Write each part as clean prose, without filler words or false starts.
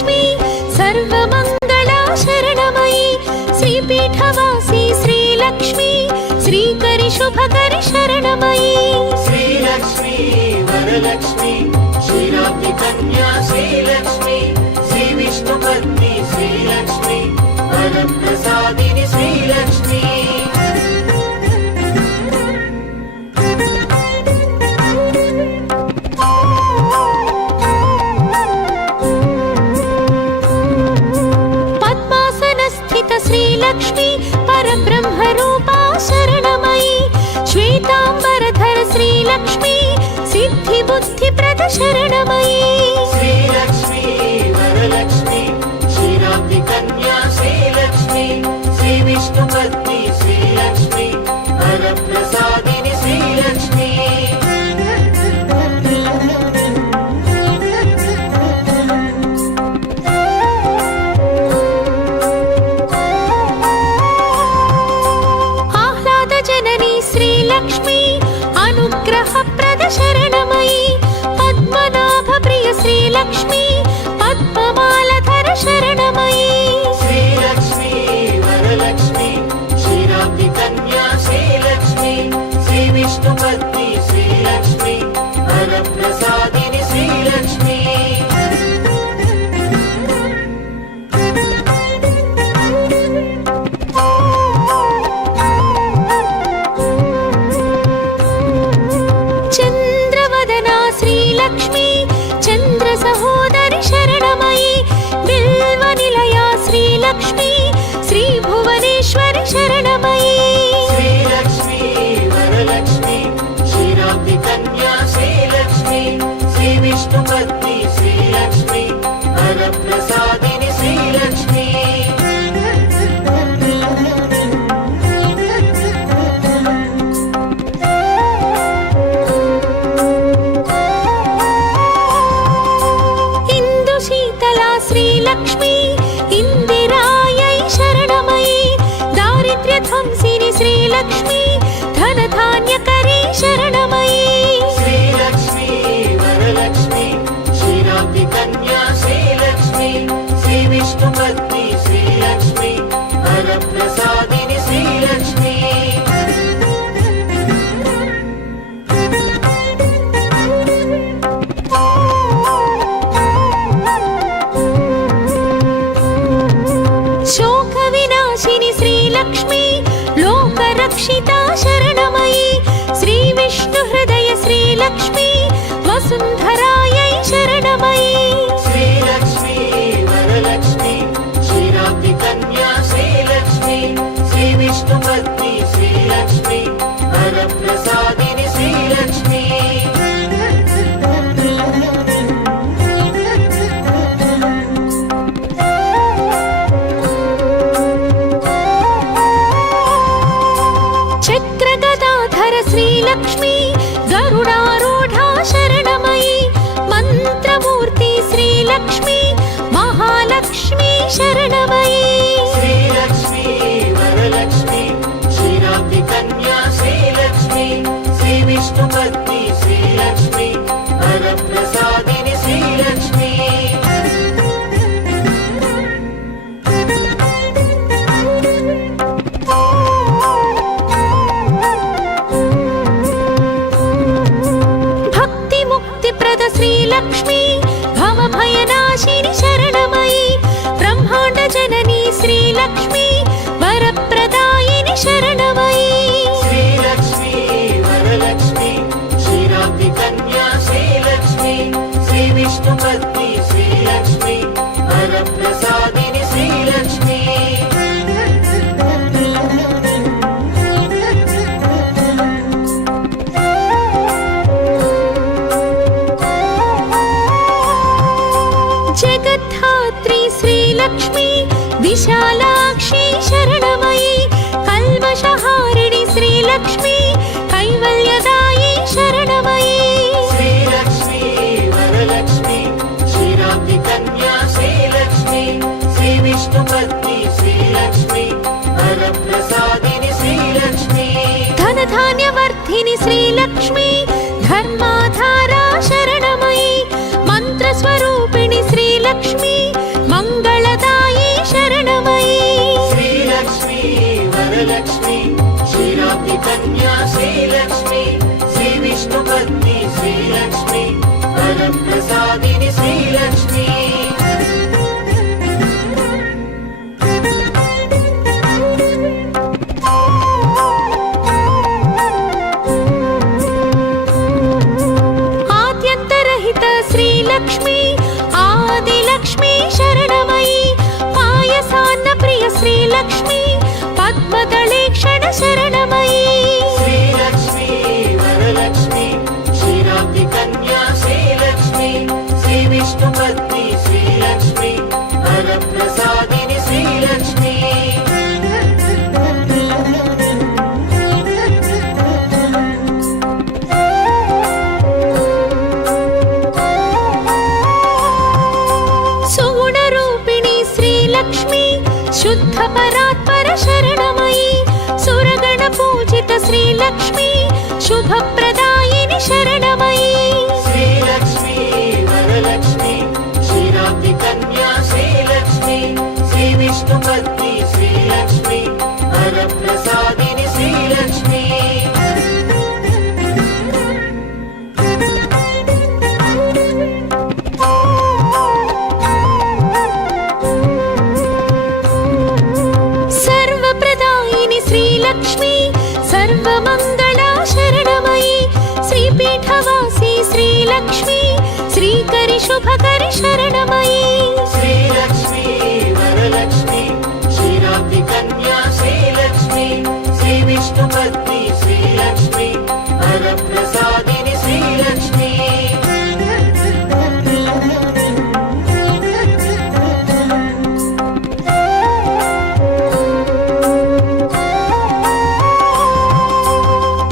श्रीलक्ष्मी सर्वमङ्गला शरणमयी श्रीपीठवासी श्रीलक्ष्मी श्रीकरि शुभकरि शरणमयी श्रीलक्ष्मी वरलक्ष्मी क्षीराब्धि कन्या श्रीलक्ष्मी श्रीविष्णुपत्नी श्रीलक्ष्मी वरप्रसादिनी श्रीलक्ष्मी श्रीलक्ष्मी परब्रह्मरूपा शरणमयी श्वेतांबरधर श्रीलक्ष्मी सिद्धिबुद्धिप्रद शरणमयी श्रीलक्ष्मी वरलक्ष्मी क्षीराब्धि कन्या श्रीलक्ष्मी श्रीविष्णुपत्नी श्रीलक्ष्मी वरप्रसादिनी श्रीलक्ष्मी श्रीलक्ष्मी अनुग्रहप्रद शरणमयी पद्मनाभप्रिय श्रीलक्ष्मी पद्ममालधर शरणमयी श्रीलक्ष्मी वरलक्ष्मी क्षीराब्धि कन्या श्रीलक्ष्मी श्रीविष्णुपत्नी श्रीलक्ष्मी वरप्रसादिनी श्रीलक्ष्मी श्रीलक्ष्मी चंद्र सहोदरि शरणमयी बिल्वनिलया श्रीलक्ष्मी श्री भुवनेश्वरि शरणमयी श्रीलक्ष्मी वरलक्ष्मी क्षीराब्धि कन्या श्रीलक्ष्मी श्रीविष्णुपत्नी श्रीलक्ष्मी वरप्रसादिनी श्रीलक्ष्मी श्रीलक्ष्मी इंदिरायै शरणमयी दारिद्र्यध्वंसिनी श्रीलक्ष्मी धनधान्यकरी शरणमयी श्रीलक्ष्मी वरलक्ष्मी क्षीराब्धि कन्या श्रीलक्ष्मी श्रीविष्णुपत्नी श्रीलक्ष्मी वरप्रसादिनी श्रीलक्ष्मी श्रीलक्ष्मी लोकरक्षिता शरणमयी श्रीविष्णुहृदय श्रीलक्ष्मी वसुन्धरायै शरणमयी श्रीलक्ष्मी वरलक्ष्मी क्षीराब्धि कन्या श्रीलक्ष्मी श्रीविष्णुपत्नी श्रीलक्ष्मी वरप्रसादिनी श्रीलक्ष्मी श्रीलक्ष्मी गरुडारूढा शरणमयी मंत्रमूर्ति श्रीलक्ष्मी महालक्ष्मी शरणमयी श्रीलक्ष्मी वरलक्ष्मी क्षीराब्धि कन्या श्रीलक्ष्मी श्रीविष्णुपत्नी श्रीलक्ष्मी वरप्रसादिनी श्रीलक्ष्मी श्रीलक्ष्मी भवभयनाशिनी शरणमयी ब्रह्मांड जननी श्रीलक्ष्मी वरप्रदायिनी शरणमयी श्रीलक्ष्मी वरलक्ष्मी क्षीराब्धि कन्या श्रीलक्ष्मी श्रीविष्णुपत्नी श्रीलक्ष्मी वरप्रसादिनी श्रीलक्ष्मी जगद्धात्री श्रीलक्ष्मी विशालाक्षी शरणमयी कल्मषहारिणी श्रीलक्ष्मी कैवल्यदायी शरणमयी श्रीलक्ष्मी वरलक्ष्मी क्षीराब्धि कन्या श्रीलक्ष्मी श्रीविष्णुपत्नी श्रीलक्ष्मी वरप्रसादिनी श्रीलक्ष्मी धनधान्यवर्धिनी श्रीलक्ष्मी धर्माधारा शरणमयी मंत्रस्वरूपिणी श्रीलक्ष्मी శ్రీలక్ష్మి ఆద్యంతరహిత శ్రీలక్ష్మి ఆదిలక్ష్మి శరణమయి పాయసాన్న ప్రియ శ్రీలక్ష్మి పద్మదళేక్షణ శరణమయి శ్రీలక్ష్మి వరలక్ష్మి క్షీరాబ్ది కన్యా శ్రీలక్ష్మి శ్రీ విష్ణుపత్ని శ్రీలక్ష్మి వరప్రసాదిని శ్రీలక్ష్మి సుగుణ రూపిణి శ్రీలక్ష్మి శుద్ధ పరాత్పర శరణమయి సురగణ పూజిత శ్రీలక్ష్మి శుభప్రదాయిని శరణమయి శ్రీలక్ష్మి వరలక్ష్మి క్షీరాబ్ది కన్యా శ్రీలక్ష్మి శ్రీ విష్ణుపత్ని శ్రీలక్ష్మి వరప్రసాదిని శ్రీలక్ష్మి సర్వప్రదాయిని శ్రీలక్ష్మి సర్వమంగళ శరణమయి శ్రీపీఠవాసి శ్రీలక్ష్మి శ్రీకరి శుభకరి శరణమయి శ్రీలక్ష్మి వరలక్ష్మి క్షీరాబ్ది కన్యా శ్రీలక్ష్మి శ్రీ విష్ణుపత్ని శ్రీలక్ష్మి వరప్రసాదిని శ్రీలక్ష్మి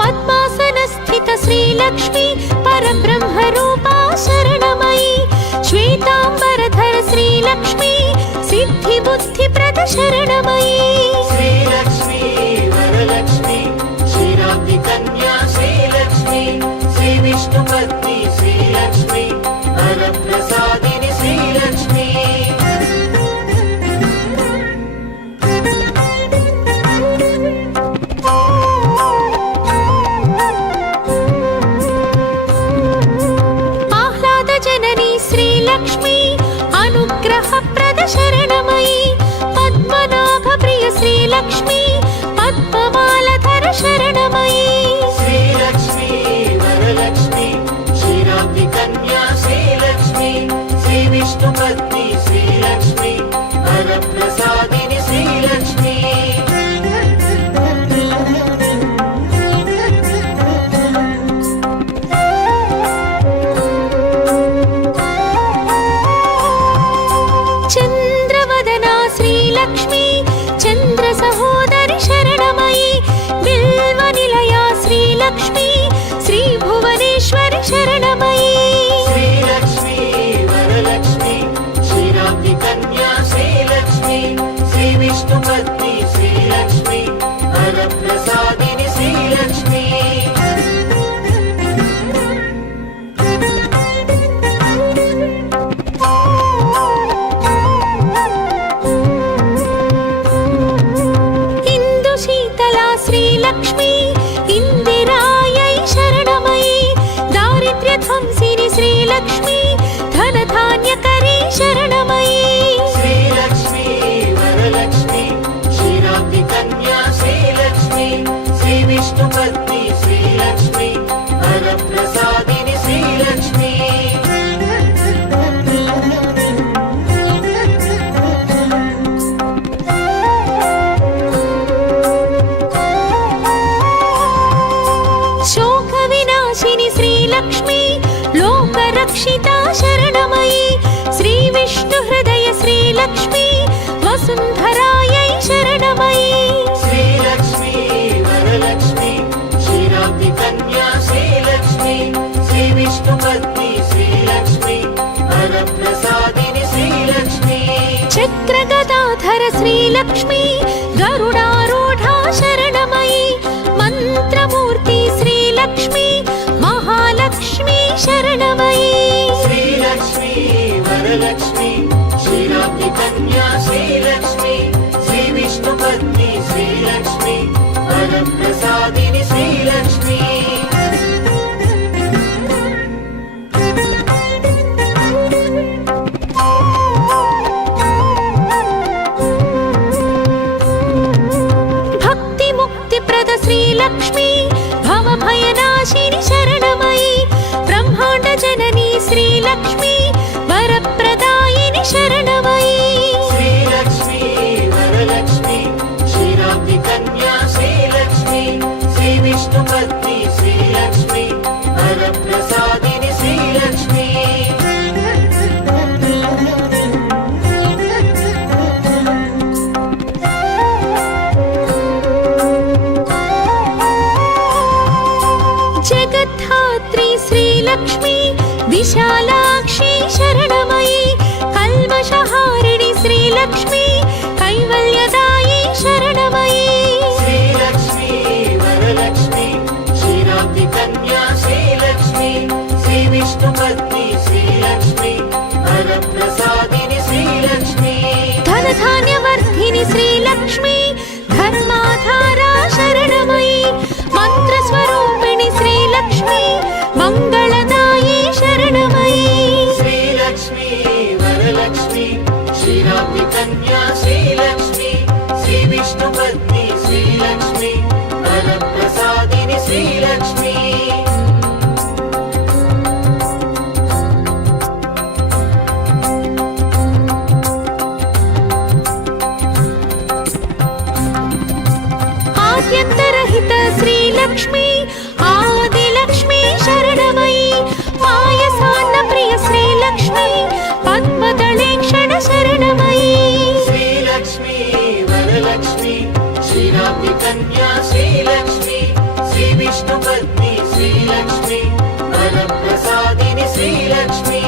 పద్మాసన స్థిత శ్రీలక్ష్మి పరబ్రహ్మ రూపా శరణమయి శ్వేతాంబరధర శ్రీలక్ష్మి సిద్ధి బుద్ధి ప్రద శరణమయి శ్రీలక్ష్మి వరలక్ష్మి క్షీరాబ్ది కన్యా శ్రీలక్ష్మి శ్రీ విష్ణుపత్ని శ్రీలక్ష్మి వరప్రసాదిని శ్రీలక్ష్మి ఆహ్లాద జనని శ్రీలక్ష్మి అనుగ్రహ ప్రద శరణమయి పద్మనాభ ప్రియ శ్రీలక్ష్మి పద్మమాలధర శరణమయి శ్రీలక్ష్మి వరలక్ష్మి క్షీరాబ్ది కన్యా శ్రీలక్ష్మి శ్రీ విష్ణుపత్ని శ్రీలక్ష్మి వరప్రసాదిని శ్రీలక్ష్మి చంద్రవదనా శ్రీలక్ష్మి చంద్ర సహోదరి శరణమయి బిల్వ నిలయా శ్రీలక్ష్మి శ్రీ భువనేశ్వరి శరణమయి శ్రీలక్ష్మి వరలక్ష్మి క్షీరాబ్ది కన్యా శ్రీలక్ష్మి శ్రీ విష్ణుపత్ని శ్రీలక్ష్మి వరప్రసాదిని శ్రీలక్ష్మి ఇందు శీతలా శ్రీలక్ష్మి ఇందిరాయై శరణమయి దారిద్ర్య ధ్వంసిని శ్రీలక్ష్మి ధనధాన్యకరీ శరణమయి శ్రీలక్ష్మి వరలక్ష్మి క్షీరాబ్ది కన్యా శ్రీలక్ష్మి శ్రీ విష్ణుపత్ని శ్రీలక్ష్మి వరప్రసాదిని శ్రీలక్ష్మి శోక వినాశిని శ్రీలక్ష్మి లోకరక్షితా శరణమయి శ్రీ విష్ణు హృదయ శ్రీలక్ష్మి వసుంధరాయై శరణమయి శ్రీలక్ష్మి వరలక్ష్మి క్షీరాబ్ది కన్యా శ్రీలక్ష్మి శ్రీ విష్ణుపత్ని శ్రీలక్ష్మి వరప్రసాదిని శ్రీలక్ష్మి చక్రగదాధర శ్రీలక్ష్మి గరుడారూఢా శరణమయి మంత్రమూర్తి శ్రీలక్ష్మి మహాలక్ష్మి శరణమయి శ్రీలక్ష్మి వరలక్ష్మి క్షీరాబ్ది కన్యా శ్రీలక్ష్మి శ్రీ విష్ణుపత్ని శ్రీలక్ష్మి వరప్రసాదిని శ్రీలక్ష్మి वरलक्ष्मी क्षीराब्धि कन्या श्रीलक्ष्मी श्रीविष्णुपत्नी श्रीलक्ष्मी वरप्रसादिनि श्रीलक्ष्मी आद्यन्तरहित श्रीलक्ष्मी आदिलक्ष्मी शरणमयी पायसान्नप्रिय श्रीलक्ष्मी पद्मदलेक्षण शरणमयी श्रीलक्ष्मी वरलक्ष्मी क्षीराब्धि कन्या श्रीलक्ष्मी श्रीविष्णुपत्नी श्रीलक्ष्मी वरप्रसादिनि श्रीलक्ष्मी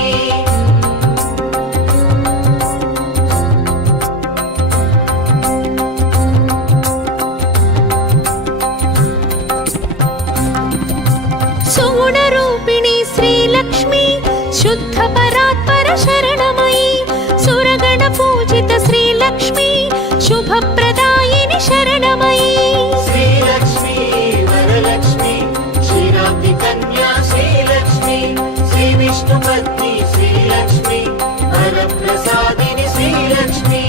सुगुणरूपिणी श्रीलक्ष्मी शुद्ध परात्पर शरणमयी सुरगणपूजित श्रीलक्ष्मी शुभप्रदायिनि शरणमयी श्रीलक्ष्मी वरलक्ष्मी क्षीराब्धि कन्या श्रीलक्ष्मी श्रीविष्णुपत्नी श्रीलक्ष्मी वरप्रसादिनि श्रीलक्ष्मी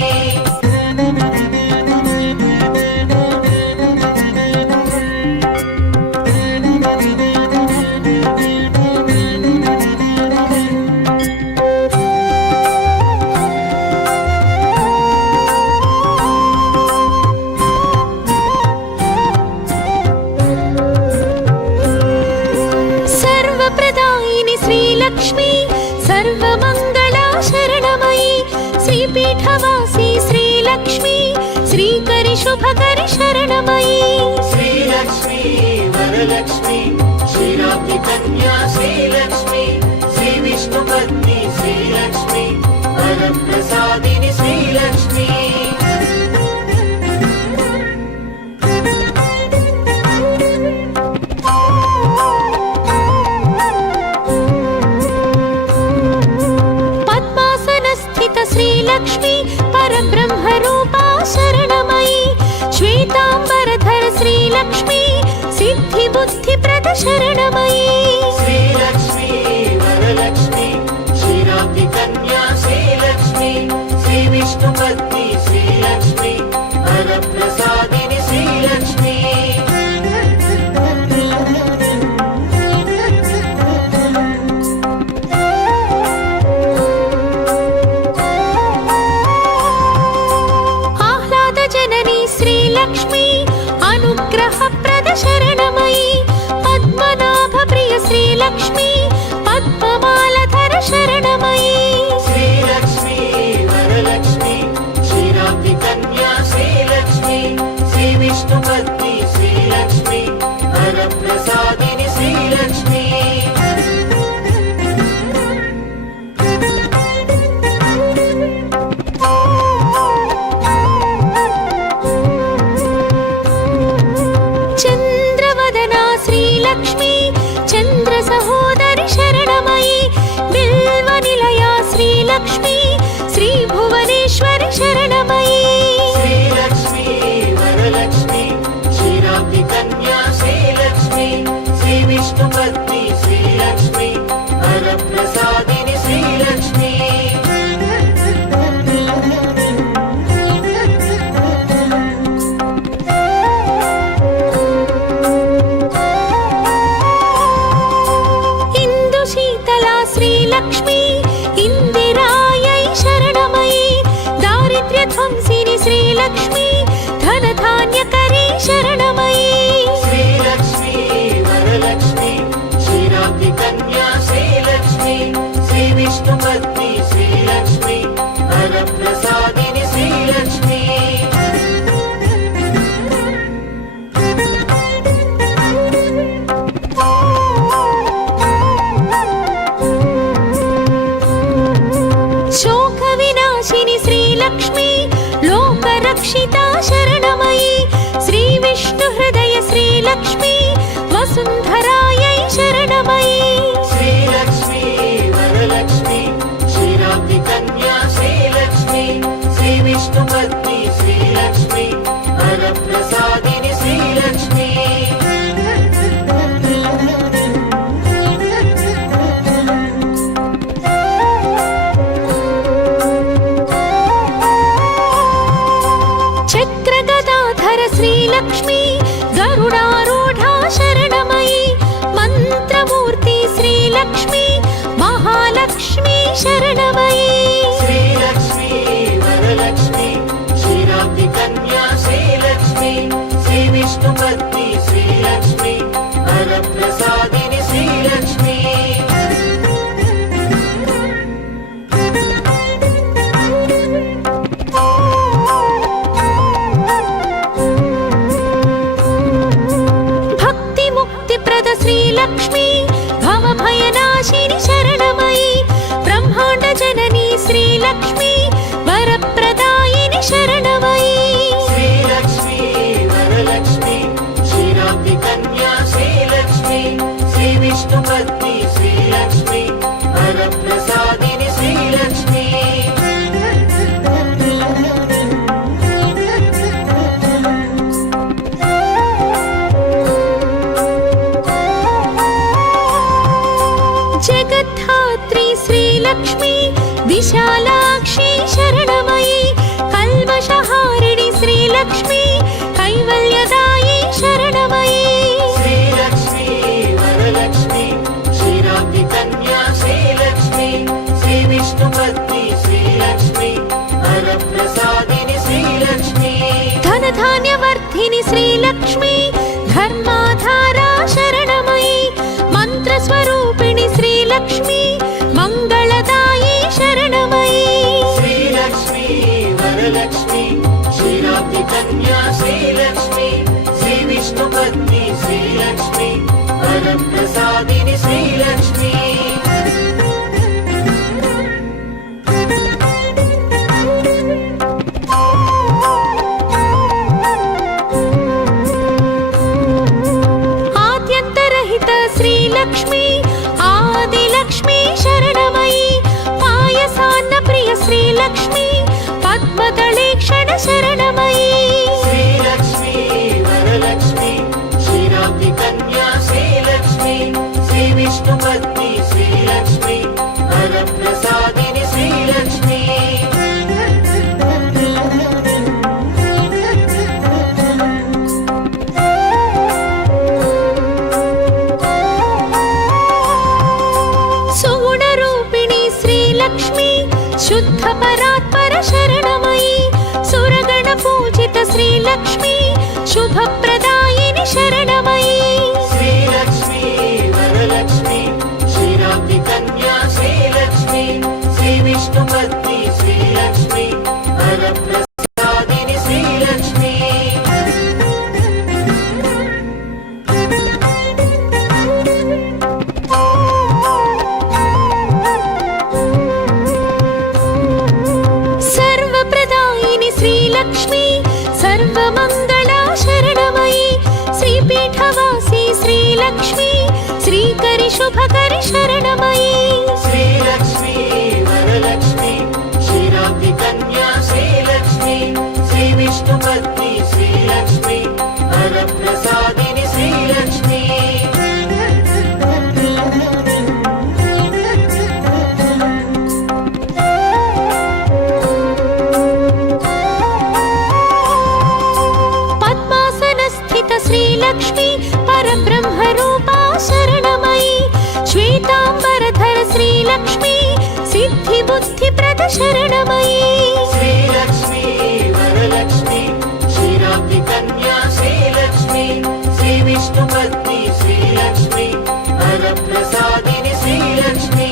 सर्वप्रदायिनि श्रीलक्ष्मी सर्वमङ्गला शरणमयी श्रीपीठवासी श्रीलक्ष्मी श्रीकरि शुभकरि शरणमयी श्रीलक्ष्मी वरलक्ष्मी क्षीराब्धि कन्या श्रीलक्ष्मी श्रीविष्णुपत्नी श्रीलक्ष्मी वरप्रसादिनि श्रीलक्ष्मी पद्मासनस्थित श्रीलक्ष्मी परब्रह्मरूपा शरणमयी श्वेताम्बरधर श्रीलक्ष्मी सिद्धिबुद्धिप्रद शरणमयी श्रीलक्ष्मी वरलक्ष्मी क्षीराब्धि कन्या श्रीलक्ष्मी श्रीविष्णुपत्नी श्रीलक्ष्मी वरप्रसादिनि श्रीलक्ष्मी आह्लादजननी श्रीलक्ष्मी अनुग्रहप्रद शरणमयी पद्मनाभप्रिय श्रीलक्ष्मी पद्ममालधर शरणमयी श्रीलक्ष्मी वरलक्ष्मी क्षीराब्धि कन्या श्रीलक्ष्मी श्रीविष्णुपत्नी श्रीलक्ष्मी वरप्रसादिनि श्रीलक्ष्मी चन्द्रवदना श्रीलक्ष्मी चन्द्रसहोदरि शरणमयी बिल्वनिलया श्रीलक्ष्मी श्रीभुवनेश्वरि शरणमयी श्रीलक्ष्मी वरलक्ष्मी क्षीराब्धि कन्या श्रीलक्ष्मी श्रीविष्णुपत्नी श्रीलक्ष्मी वरप्रसादिनि श्रीलक्ष्मी इन्दुशीतला श्रीलक्ष्मी इन्दिरायै शरणमयी दारिद्र्यध्वंसिनि श्रीलक्ष्मी धनधान्यकरी शरणमयी श्रीलक्ष्मी वरलक्ष्मी क्षीराब्धि कन्या श्रीलक्ष्मी श्रीविष्णुपत्नी श्रीलक्ष्मी वरप्रसादिनि श्रीलक्ष्मी शोकविनाशिनि श्रीलक्ष्मी लोकरक्षिता शरणमयी श्रीविष्णुहृदय श्रीलक्ष्मी वसुन्धरायै शरणमयी श्रीलक्ष्मी वरलक्ष्मी क्षीराब्धि कन्या श्रीलक्ष्मी श्रीविष्णुपत्नी श्रीलक्ष्मी वरप्रसादिनि श्रीलक्ष्मी श्रीलक्ष्मी वरप्रदायिनि शरणमयी श्रीलक्ष्मी वरलक्ष्मी क्षीराब्धि कन्या श्रीलक्ष्मी श्रीविष्णुपत्नी श्रीलक्ष्मी वरप्रसादिनि श्रीलक्ष्मी जगद्धात्री श्रीलक्ष्मी विशालाक्षी शरणमयी कल्मषहारिणि श्रीलक्ष्मी कैवल्यदायी शरणमयी श्रीलक्ष्मी वरलक्ष्मी क्षीराब्धि कन्या श्रीलक्ष्मी श्रीविष्णुपत्नी श्रीलक्ष्मी वरप्रसादिनि श्रीलक्ष्मी धनधान्यवर्धिनि श्रीलक्ष्मी धर्माधारा शरणमयी मन्त्रस्वरूपिणि श्रीलक्ष्मी मङ्गलदायी शरणमयी श्रीलक्ष्मी वरलक्ष्मी क्षीराब्धि कन्या श्रीलक्ष्मी श्रीविष्णुपत्नी श्रीलक्ष्मी वरप्रसादिनि श्रीलक्ष्मी श्रीलक्ष्मी आदिलक्ष्मी शरणमयी पायसान्नप्रिय श्रीलक्ष्मी पद्मदलेक्षण शरणमयी श्रीलक्ष्मी वरलक्ष्मी क्षीराब्धि कन्या श्रीलक्ष्मी श्रीविष्णुपत्नी श्रीलक्ष्मी वरप्रसादिनि श्रीलक्ष्मी लक्ष्मी शुद्ध परात्पर शरणमयी सुरगण पूजित श्रीलक्ष्मी शुभप्रदायिनि शरणमयी श्रीलक्ष्मी वरलक्ष्मी क्षीराब्धि कन्या श्रीलक्ष्मी श्रीविष्णुपत्नी श्रीलक्ष्मी वरप्रसादिनि श्रीलक्ष्मी श्रीलक्ष्मी सर्वमङ्गला शरणमयी श्रीपीठवासी श्रीलक्ष्मी श्रीकरि शुभकरि शरणमयी श्रीलक्ष्मी वरलक्ष्मी क्षीराब्धि कन्या श्रीलक्ष्मी श्रीविष्णुपत्नी श्रीलक्ष्मी वरप्रसादिनि श्रीलक्ष्मी श्रीलक्ष्मी परब्रह्मरूपा शरणमयी श्वेताम्बरधर श्रीलक्ष्मी सिद्धिबुद्धिप्रद शरणमयी श्रीलक्ष्मी वरलक्ष्मी क्षीराब्धि कन्या श्रीलक्ष्मी श्रीविष्णुपत्नी श्रीलक्ष्मी वरप्रसादिनि श्रीलक्ष्मी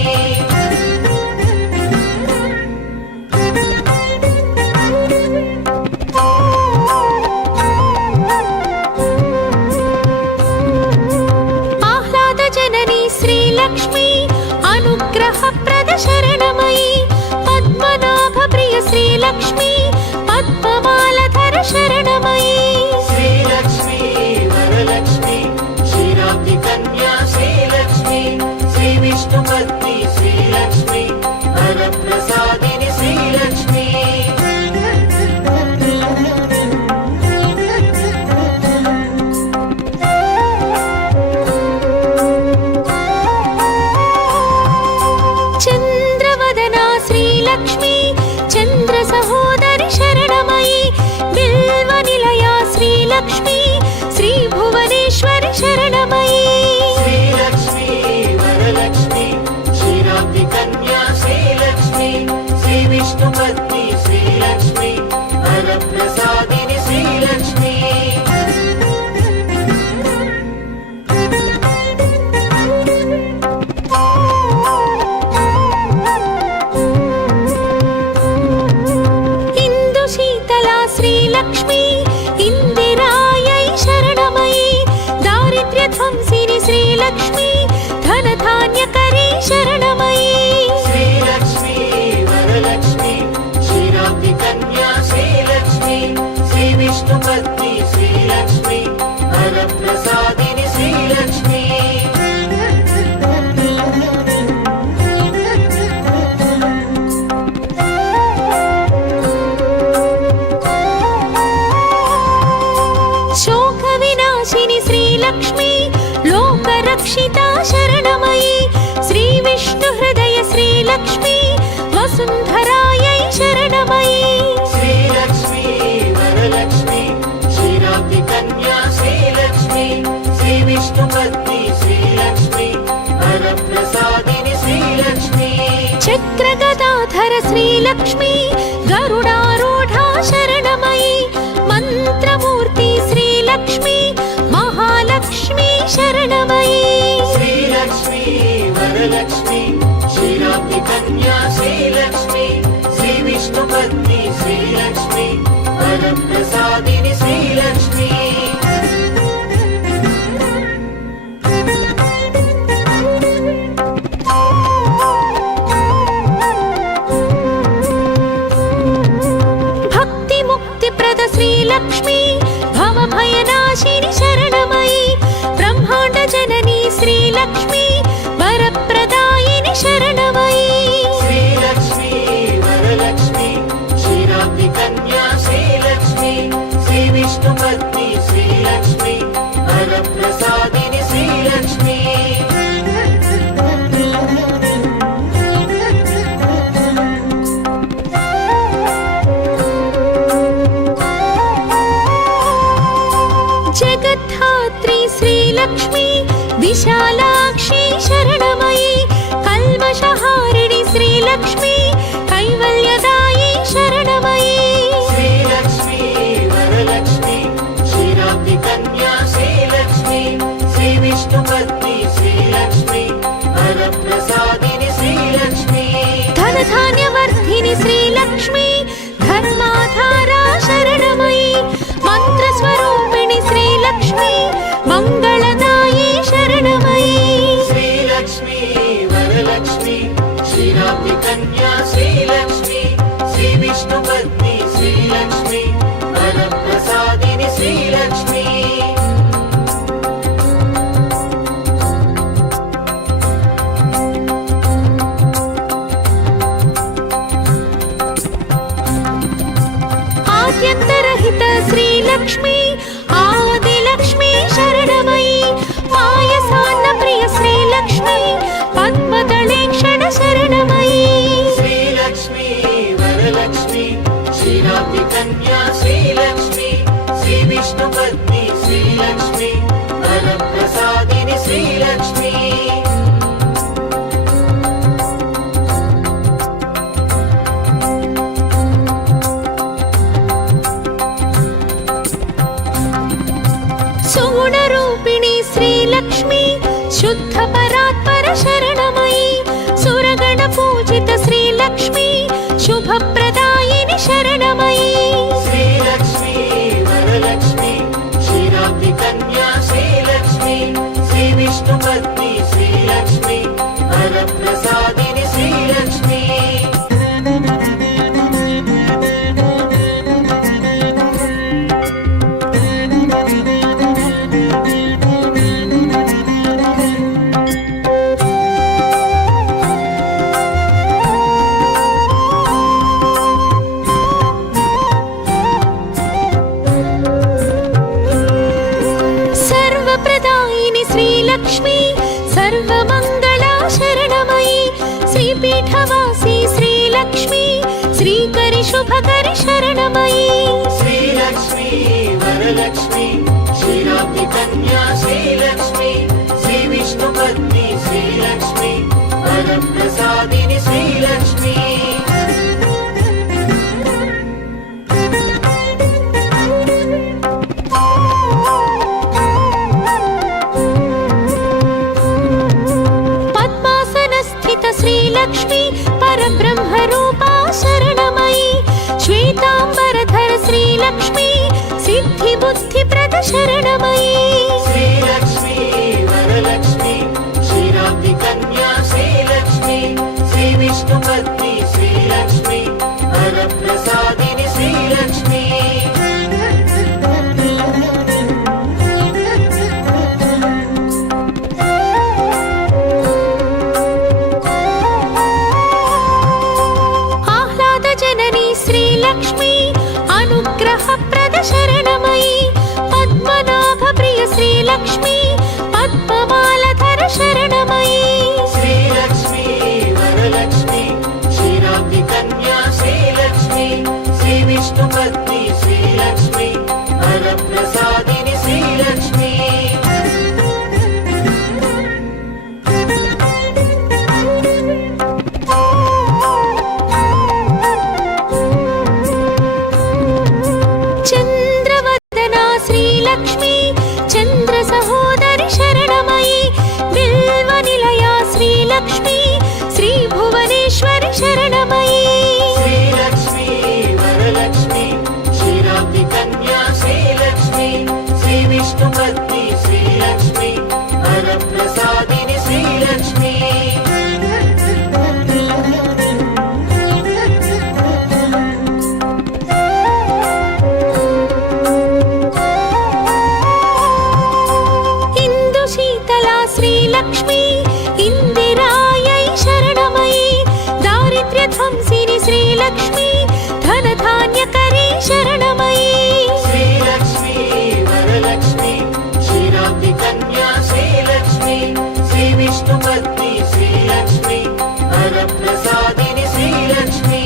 श्रीलक्ष्मी अनुग्रहप्रद शरणमयी पद्मनाभप्रिय श्रीलक्ष्मी पद्ममालधर शरणमयी श्रीलक्ष्मी वरलक्ष्मी क्षीराब्धि कन्या श्रीलक्ष्मी श्रीविष्णुपत्नी श्रीलक्ष्मी वरप्रसादिनि श्रीलक्ष्मी श्रीलक्ष्मी चंद्र सहोदरि शरणमयी बिल्वनिलया श्रीलक्ष्मी श्री भुवनेश्वरि शरणमयी श्रीलक्ष्मी वरलक्ष्मी क्षीराब्धि कन्या श्रीलक्ष्मी श्रीविष्णुपत्नी श्रीलक्ष्मी वरप्रसादिनि श्रीलक्ष्मी श्रीलक्ष्मी इंदिरायै शरणमयी दारिद्र्यध्वंसिनि श्रीलक्ष्मी धनधान्यकरी शरणमयी श्रीलक्ष्मी वरलक्ष्मी వరప్రసాదిని శ్రీలక్ష్మి చక్రగదాధర శ్రీలక్ష్మి గరుడారూఢా శరణమయి మంత్రమూర్తి శ్రీలక్ష్మి మహాలక్ష్మి శరణమయి శ్రీలక్ష్మి వరలక్ష్మి క్షీరాబ్ది కన్యా శ్రీలక్ష్మి శ్రీ విష్ణు పత్ని శ్రీలక్ష్మి వరప్రసాదిని శ్రీలక్ష్మి భక్తి ముక్తి ప్రద శ్రీలక్ష్మి భవభయనాశిని శరణమయి బ్రహ్మాండ జనని శ్రీలక్ష్మి వరప్రదాయిని శరణమయి శ్రీలక్ష్మి వరలక్ష్మి క్షీరాబ్ది కన్యా శ్రీలక్ష్మి శ్రీ విష్ణు పత్ని శ్రీలక్ష్మి వరప్రసాదిని శ్రీలక్ష్మి జగద్ధాత్రి శ్రీలక్ష్మి విశాలాక్షి శరణమయి కల్మషహారిణి శ్రీలక్ష్మి కైవల్యదాయి శరణమయి శ్రీలక్ష్మి వరలక్ష్మి క్షీరాబ్ది కన్యా శ్రీలక్ష్మి శ్రీ విష్ణు పత్ని శ్రీలక్ష్మి వరప్రసాదిని శ్రీలక్ష్మి ధనధాన్యవర్ధిని శ్రీలక్ష్మి ధర్మాధారా శరణమయి మంత్రస్వరూపిణి శ్రీలక్ష్మి మంగళదాయి శరణమయి శ్రీలక్ష్మి వరలక్ష్మి క్షీరాబ్ది కన్యా శ్రీలక్ష్మి శ్రీ విష్ణు పత్ని శ్రీలక్ష్మి వరప్రసాదిని శ్రీలక్ష్మి ఆద్యంతరహిత శ్రీలక్ష్మి ఆదిలక్ష్మి శరణమయి పాయసాన్న ప్రియ శ్రీలక్ష్మి పద్మదళేక్షణ శరణమయి శ్రీలక్ష్మి వరలక్ష్మి క్షీరాబ్ది కన్యా శ్రీలక్ష్మి శ్రీ విష్ణు పత్ని శ్రీలక్ష్మి వరప్రసాదిని శ్రీలక్ష్మి సుగుణరూపిణి శ్రీలక్ష్మి శుద్ధ పరాత్పర శరణమయి సురగణ పూజిత శ్రీలక్ష్మి శుభప్రదాయిని శరణమయి శ్రీలక్ష్మి వరలక్ష్మి క్షీరాబ్ది కన్యా శ్రీలక్ష్మి శ్రీ విష్ణు పత్ని శ్రీలక్ష్మి వరప్రసాదిని శ్రీలక్ష్మి సర్వప్రదాయిని శ్రీలక్ష్మి సర్వమంగళా శరణమయి శ్రీపీఠవాసి శ్రీలక్ష్మి శ్రీకరి శుభకరి శరణమయి శ్రీలక్ష్మి వరలక్ష్మి క్షీరాబ్ది కన్యా శ్రీలక్ష్మి శ్రీ విష్ణు పత్ని శ్రీలక్ష్మి వరప్రసాదిని శ్రీలక్ష్మి పద్మాసన స్థిత శ్రీలక్ష్మి పరబ్రహ్మ రూపా శరణమయి శ్వేతాంబరధర శ్రీలక్ష్మి సిద్ధి బుద్ధి ప్రద శరణమయి శ్రీలక్ష్మి వరలక్ష్మి క్షీరాబ్ది కన్యా శ్రీలక్ష్మి శ్రీ విష్ణు పత్ని శ్రీలక్ష్మి వరప్రసాదిని శ్రీలక్ష్మి ఆహ్లాద జనని శ్రీలక్ష్మి అనుగ్రహ ప్రద శరణమయి పద్మనాభ ప్రియ శ్రీలక్ష్మి పద్మమాలధర శరణమయి శ్రీలక్ష్మి వరలక్ష్మి క్షీరాబ్ది కన్యా శ్రీలక్ష్మి శ్రీ విష్ణు పత్ని శ్రీలక్ష్మి వరప్రసాదిని శ్రీలక్ష్మి శ్రీలక్ష్మి చంద్ర సహోదరి శరణమయి బిల్వ నిలయా శ్రీలక్ష్మి శ్రీ భువనేశ్వరి శరణమయి శ్రీలక్ష్మి వరలక్ష్మి క్షీరాబ్ది కన్యా శ్రీలక్ష్మి శ్రీ విష్ణు పత్ని శ్రీలక్ష్మి వరప్రసాదిని శ్రీలక్ష్మి ఇందు శీతలా శ్రీలక్ష్మి ఇందిరాయై శరణమయి దారిద్ర్య ధ్వంసిని శ్రీలక్ష్మి ధనధాన్యకరీ శరణమయి శ్రీలక్ష్మి వరలక్ష్మి క్షీరాబ్ది కన్యా శ్రీలక్ష్మి శ్రీ విష్ణు పత్ని శ్రీలక్ష్మి వరప్రసాదిని శ్రీలక్ష్మి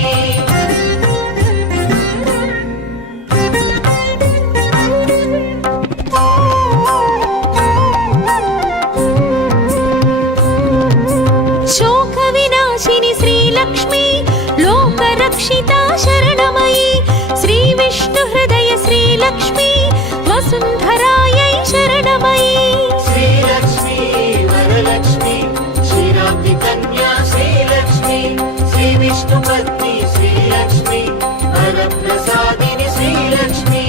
శోక వినాశిని శ్రీలక్ష్మి లోకరక్షితా శరణమయి శ్రీ విష్ణు హృదయ శ్రీలక్ష్మి వసుంధరాయై శరణమయి శ్రీలక్ష్మి వరలక్ష్మి క్షీరాబ్ది కన్యా శ్రీలక్ష్మి శ్రీ విష్ణు పత్ని శ్రీలక్ష్మి వరప్రసాదిని శ్రీలక్ష్మి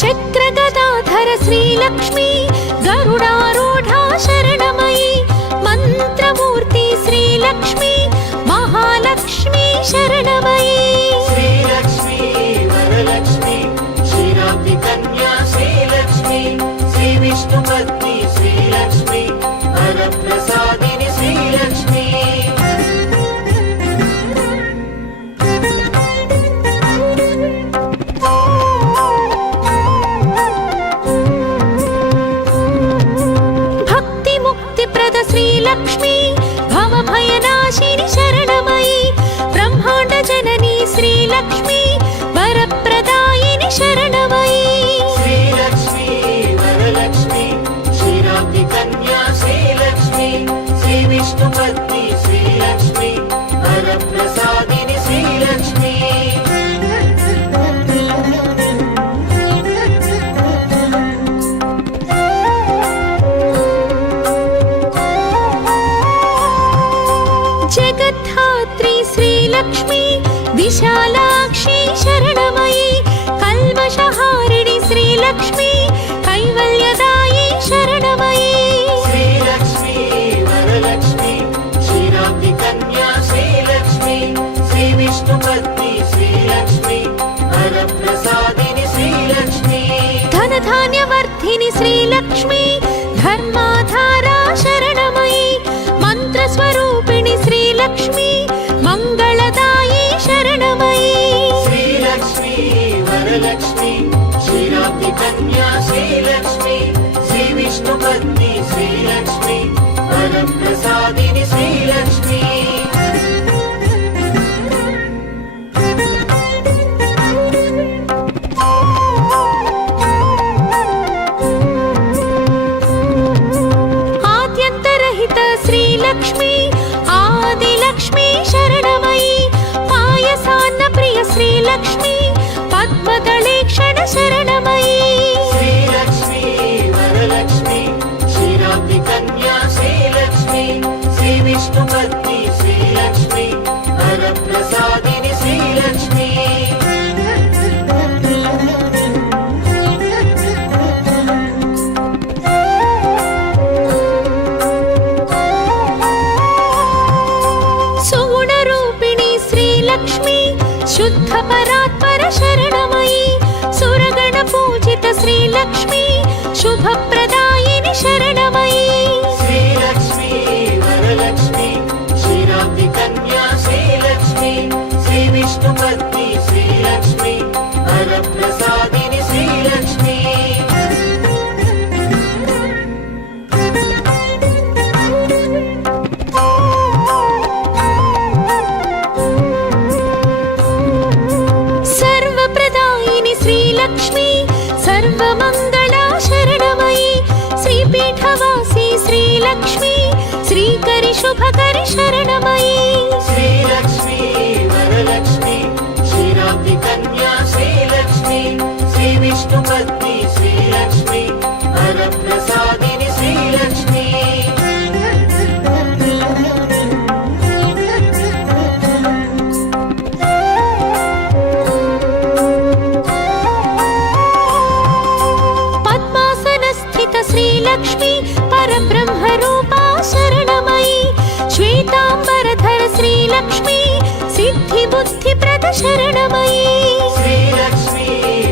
చక్రగదాధర శ్రీలక్ష్మి గరుడారూఢా శరణమయి మంత్రమూర్తి శ్రీలక్ష్మి మహాలక్ష్మి శరణమయి శ్రీలక్ష్మి వరలక్ష్మి క్షీరాబ్ది కన్యా శ్రీలక్ష్మి శ్రీ విష్ణు పత్ని శ్రీలక్ష్మి వరప్రసాదిని శ్రీలక్ష్మి భక్తి ముక్తి ప్రద శ్రీలక్ష్మి భవభయనాశిని శరణమయి బ్రహ్మాండ జనని శ్రీలక్ష్మి వరప్రదాయిని శరణమయి శ్రీలక్ష్మి వరలక్ష్మి క్షీరాబ్ది కన్యా శ్రీలక్ష్మి శ్రీ విష్ణు పత్ని శ్రీలక్ష్మి వరప్రసాదిని శ్రీలక్ష్మి జగద్ధాత్రి శ్రీలక్ష్మి విశాలాక్షి శరణమయి కల్మషహారిణి శ్రీలక్ష్మి కైవల్యదాయి శరణమయి శ్రీలక్ష్మి వరలక్ష్మి క్షీరాబ్ది కన్యా శ్రీలక్ష్మి శ్రీ విష్ణు పత్ని శ్రీలక్ష్మి వరప్రసాదిని శ్రీలక్ష్మి ధనధాన్యవర్ధిని శ్రీలక్ష్మి ధర్మాధారా శరణమయి మంత్రస్వరూపిణి శ్రీలక్ష్మి మంగళదాయి శరణమయి శ్రీలక్ష్మి వరలక్ష్మి క్షీరాబ్ది కన్యా శ్రీలక్ష్మి శ్రీ విష్ణు పత్ని శ్రీలక్ష్మి వరప్రసాదిని శ్రీలక్ష్మి ఆద్యంతరహిత శ్రీలక్ష్మి ఆదిలక్ష్మి శరణమయి పాయసాన్న ప్రియ శ్రీలక్ష్మి పద్మదళేక్షణ శరణమయి శ్రీలక్ష్మి వరలక్ష్మి క్షీరాబ్ది కన్యా శ్రీలక్ష్మి శ్రీ విష్ణు పత్ని శ్రీలక్ష్మి వరప్రసాదిని శ్రీలక్ష్మి సుగుణరూపిణి శ్రీలక్ష్మి శుద్ధ పరాత్పర శరణమయి సురగణ పూజిత శ్రీలక్ష్మి శుభప్రదాయిని శరణమయి శ్రీలక్ష్మి వరలక్ష్మి క్షీరాబ్ది కన్యా శ్రీలక్ష్మి శ్రీ విష్ణు పత్ని శ్రీలక్ష్మి వరప్రసాదిని శ్రీలక్ష్మి సర్వమంగళా శరణమయి శ్రీపీఠవాసి శ్రీలక్ష్మి श्रीकरि शुभकरि शरणमयी श्रीलक्ष्मी वरलक्ष्मी क्षीराब्धि कन्या श्रीलक्ष्मी श्रीविष्णुपत्नी श्रीलक्ष्मी वरप्रसादिनि श्रीलक्ष्मी श्रीलक्ष्मी परब्रह्मरूपा शरणमयी श्वेताम्बरधर श्रीलक्ष्मी सिद्धिबुद्धिप्रद शरणमयी श्रीलक्ष्मी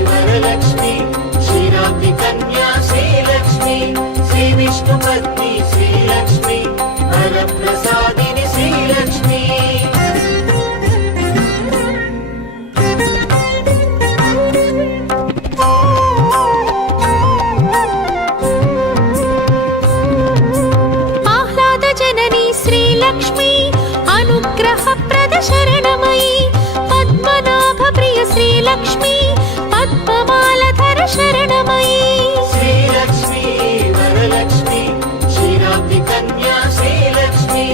वरलक्ष्मी क्षीराब्धि कन्या श्रीलक्ष्मी श्रीविष्णुपत्नी श्रीलक्ष्मी वरप्रसादिनि श्रीलक्ष्मी श्रीलक्ष्मी अनुग्रहप्रद शरणमयी पद्मनाभप्रिय श्रीलक्ष्मी पद्ममालधर शरणमयी श्रीलक्ष्मी वरलक्ष्मी क्षीराब्धि कन्या श्रीलक्ष्मी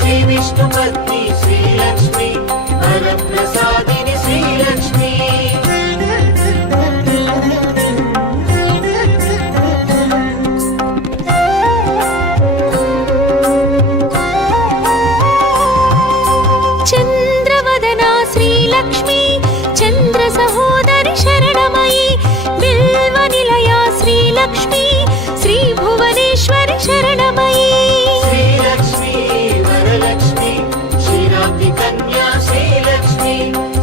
श्रीविष्णुपत्नी श्रीलक्ष्मी वरप्रसादिनि श्रीलक्ष्मी श्रीलक्ष्मी चंद्र सहोदरि शरणमयी बिल्वनिलया श्रीलक्ष्मी श्री भुवनेश्वरि शरणमयी श्रीलक्ष्मी वरलक्ष्मी क्षीराब्धि कन्या श्रीलक्ष्मी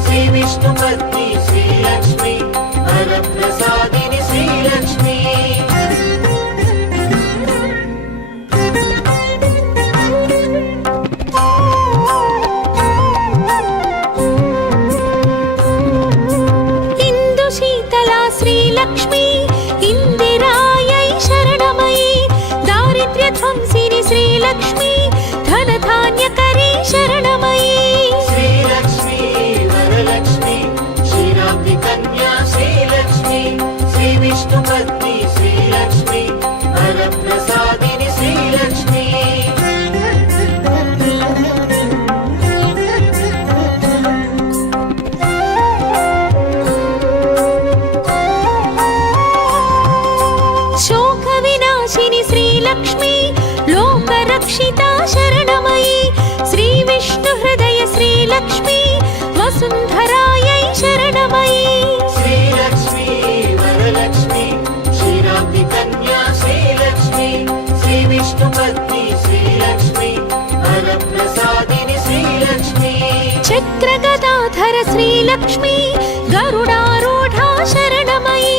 श्रीविष्णुपत्नी श्रीलक्ष्मी वरप्रसादिनि श्रीलक्ष्मी श्रीलक्ष्मी इंदिरायै शरणमयी दारिद्र्यध्वंसिनि श्रीलक्ष्मी धनधान्यकरी शरणमयी श्रीलक्ष्मी वरलक्ष्मी क्षीराब्धि कन्या श्रीलक्ष्मी श्रीविष्णुपत्नी श्रीलक्ष्मी वरप्रसादिनि श्रीलक्ष्मी श्रीलक्ष्मी लोकरक्षिता शरणमयी श्रीविष्णुहृदय श्रीलक्ष्मी वसुन्धरायै शरणमयी श्रीलक्ष्मी वरलक्ष्मी क्षीराब्धि कन्या श्रीलक्ष्मी श्रीविष्णुपत्नी श्रीलक्ष्मी वरप्रसादिनि श्रीलक्ष्मी चक्रगदाधर श्रीलक्ष्मी गरुडारूढा शरणमयी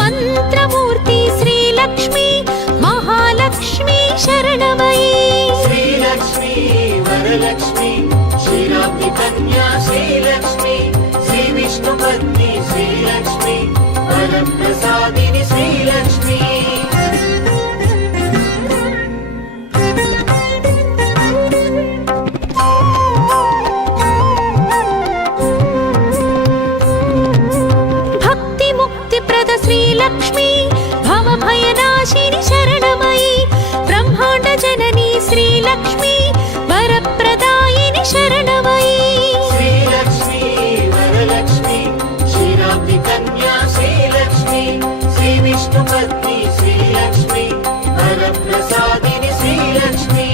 मन्त्रमूर्ति श्रीलक्ष्मी महालक्ष्मी शरणमयी श्रीलक्ष्मी वरलक्ष्मी क्षीराब्धि कन्या श्रीलक्ष्मी श्रीविष्णुपत्नी श्रीलक्ष्मी वरप्रसादिनि श्रीलक्ष्मी भक्तिमुक्तिप्रद श्रीलक्ष्मी भवभयनाशिनि शरणमयी ब्रह्माण्ड जननी श्रीलक्ष्मी वरप्रदायिनि शरणमयी श्रीलक्ष्मी वरलक्ष्मी क्षीराब्धि कन्या श्रीलक्ष्मी श्रीविष्णुपत्नी श्रीलक्ष्मी वरप्रसादिनि श्रीलक्ष्मी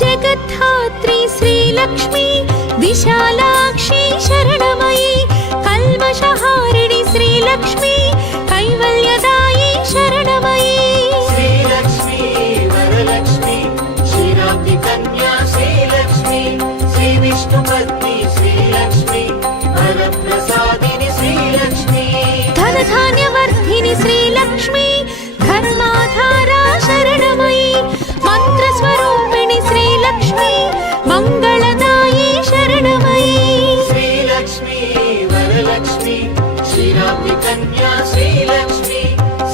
जगद्धात्री श्रीलक्ष्मी विशालाक्षी शरणमयी कल्मषहारिणि श्रीलक्ष्मी कैवल्यदायी शरणमयी श्रीलक्ष्मी वरलक्ष्मी क्षीराब्धि कन्या श्रीलक्ष्मी श्रीविष्णुपत्नी श्रीलक्ष्मी वरप्रसादिनि श्रीलक्ष्मी धनधान्यवर्धिनि श्रीलक्ष्मी धर्माधारा शरणमयी मन्त्रस्वरूपिणि श्रीलक्ष्मी मङ्गलदायी शरणमयी श्रीलक्ष्मी वरलक्ष्मी क्षीराब्धि कन्या श्रीलक्ष्मी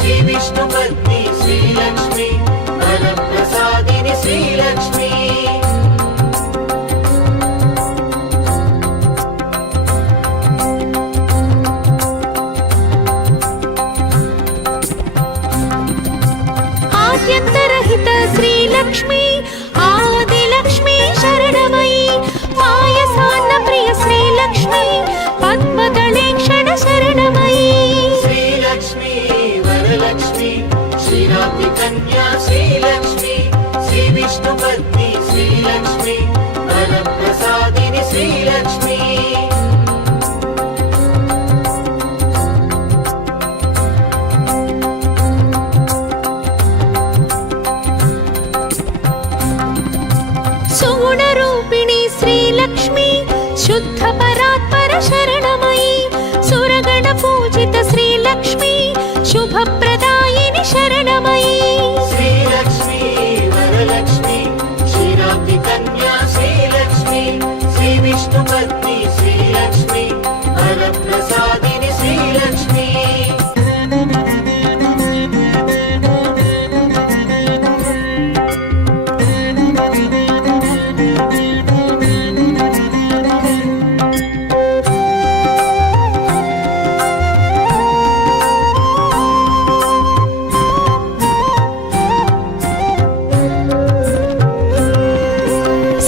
श्रीविष्णुपत्नी श्रीलक्ष्मी आदिलक्ष्मी शरणमयी पायसान्न प्रिय श्रीलक्ष्मी पद्मदलेक्षण शरणमयी श्रीलक्ष्मी वरलक्ष्मी क्षीराब्धि कन्या श्रीलक्ष्मी श्रीविष्णुपत्नी श्रीलक्ष्मी वरप्रसादिनि श्रीलक्ष्मी सुगुणरूपिणी श्रीलक्ष्मी शुद्ध परात्पर शरणमयी सुरगणपूजित श्रीलक्ष्मी शुभप्रदायिनि शरणमयी श्रीलक्ष्मी वरलक्ष्मी क्षीराब्धि कन्या श्रीलक्ष्मी श्रीविष्णुपत्नी श्रीलक्ष्मी वरप्रसादिनि श्रीलक्ष्मी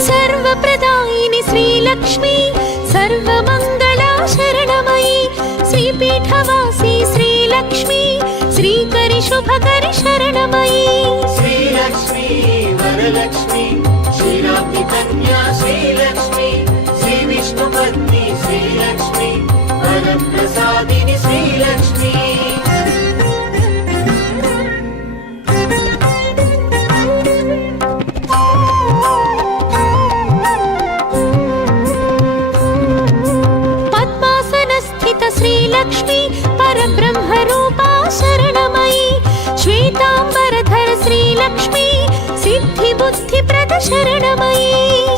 सर्वप्रदायिनि श्रीलक्ष्मी सर्वमङ्गला शरणमयी श्रीपीठवासी श्रीलक्ष्मी श्रीकरि शुभकरि शरणमयी श्रीलक्ष्मी वरलक्ष्मी क्षीराब्धि कन्या श्रीलक्ष्मी श्रीविष्णुपत्नी श्रीलक्ष्मी वरप्रसादिनि श्रीलक्ष्मी पद्मासनस्थित श्रीलक्ष्मी परब्रह्मरूपा शरणमयी श्वेताम्बरधर श्रीलक्ष्मी सिद्धिबुद्धिप्रद शरणमयी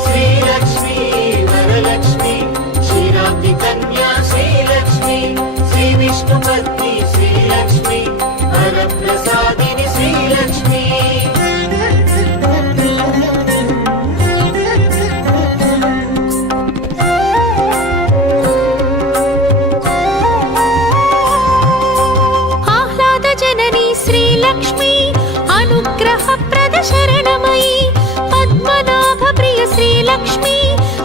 श्रीलक्ष्मी वरलक्ष्मी क्षीराब्धि कन्या श्रीलक्ष्मी श्रीविष्णुपत्नी श्रीलक्ष्मी वरप्रसादिनि श्रीलक्ष्मी आह्लादजननी श्रीलक्ष्मी अनुग्रहप्रद शरणमयी पद्मनाभप्रिय श्रीलक्ष्मी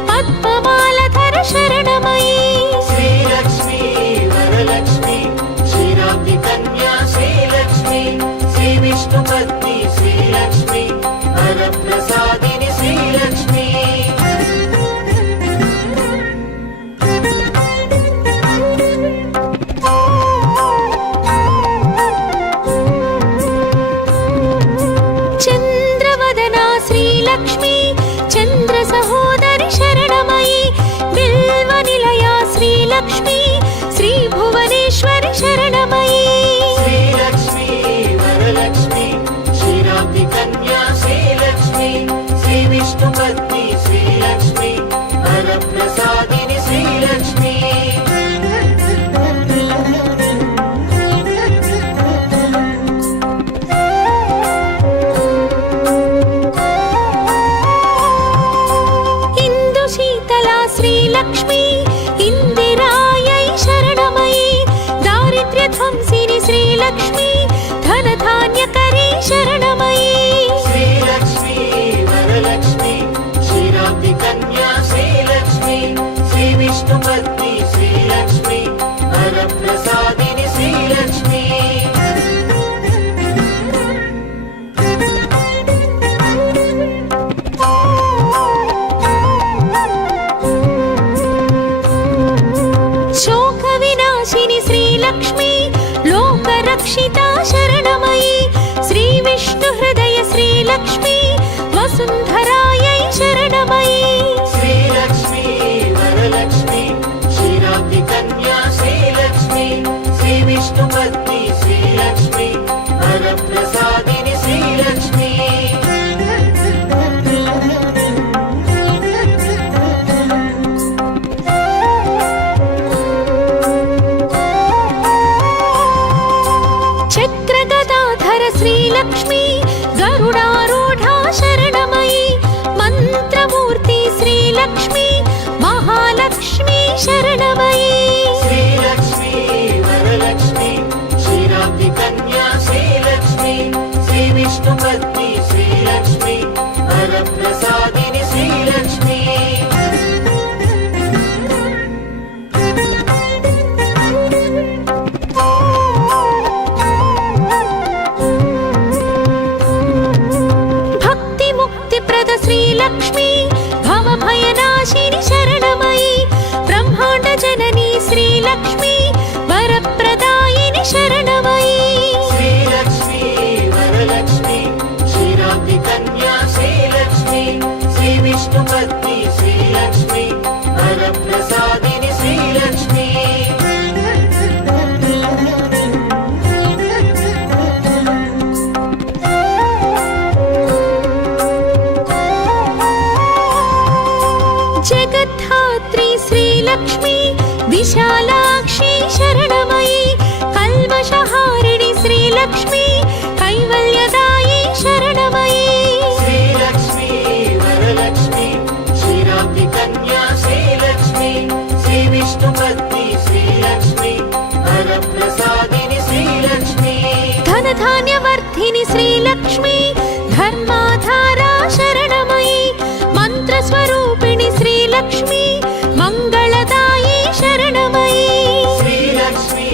पद्ममालधर शरणमयी श्रीलक्ष्मी वरलक्ष्मी क्षीराब्धि कन्या श्रीलक्ष्मी श्रीविष्णुपत्नी श्रीलक्ष्मी वरप्रसादिनि श्रीलक्ष्मी चन्द्रवदना श्रीलक्ष्मी चन्द्रसहोदरि शरणमयी बिल्वनिलया श्रीलक्ष्मी श्रीभुवनेश्वरि शरणमयी श्रीलक्ष्मी वरलक्ष्मी क्षीराब्धि कन्या श्रीलक्ष्मी श्रीविष्णुपत्नी श्रीलक्ष्मी वरप्रसादिनि श्रीलक्ष्मी इन्दुशीतला श्रीलक्ष्मी इन्दिरायै शरणमयी दारिद्र्यध्वंसिनि श्रीलक्ष्मी धनधान्यकरी शरणमयी श्रीलक्ष्मी वरलक्ष्मी क्षीराब्धि कन्या श्रीलक्ष्मी श्रीविष्णुपत्नी श्रीलक्ष्मी वरप्रसादिनि श्रीलक्ष्मी शोकविनाशिनि श्रीलक्ष्मी लोकरक्षिता शरणमयी श्रीविष्णुहृदय श्रीलक्ष्मी वसुन्धरायै शरणमयी श्रीलक्ष्मी वरलक्ष्मी क्षीराब्धि कन्या श्रीलक्ष्मी श्रीविष्णुपत्नी श्रीलक्ष्मी वरप्रसादिनि श्रीलक्ष्मी चक्रगदाधर श्रीलक्ष्मी गरुडारूढा शरणमयी मन्त्रमूर्ति श्रीलक्ष्मी महालक्ष्मी शरणमयी श्रीलक्ष्मी वरलक्ष्मी శ్రీలక్ష్మీ భవభయనాశిని శరణమయి బ్రహ్మాండ జననీ శ్రీలక్ష్మీ వరప్రదాయిని శరణమయి శ్రీలక్ష్మీ వరలక్ష్మీ క్షీరాబ్ది కన్యా శ్రీలక్ష్మీ శ్రీ విష్ణుపత్ని శ్రీలక్ష్మీ వరప్రసాదిని శ్రీలక్ష్మీ జగద్ధాత్రి శ్రీలక్ష్మీ విశాలాక్షి శరణమయి కల్మషహారిణి శ్రీలక్ష్మీ కైవల్యదాయి శరణమయి శ్రీలక్ష్మీ వరలక్ష్మీ క్షీరాబ్ది కన్యా శ్రీలక్ష్మీ శ్రీ విష్ణుపత్ని శ్రీలక్ష్మీ వరప్రసాదిని శ్రీలక్ష్మీ ధనధాన్యవర్ధిని శ్రీలక్ష్మీ ధర్మాధారా శరణమయి మంత్రస్వరూపిణి శ్రీలక్ష్మీ మంగళదాయి శరణమయి శ్రీలక్ష్మీ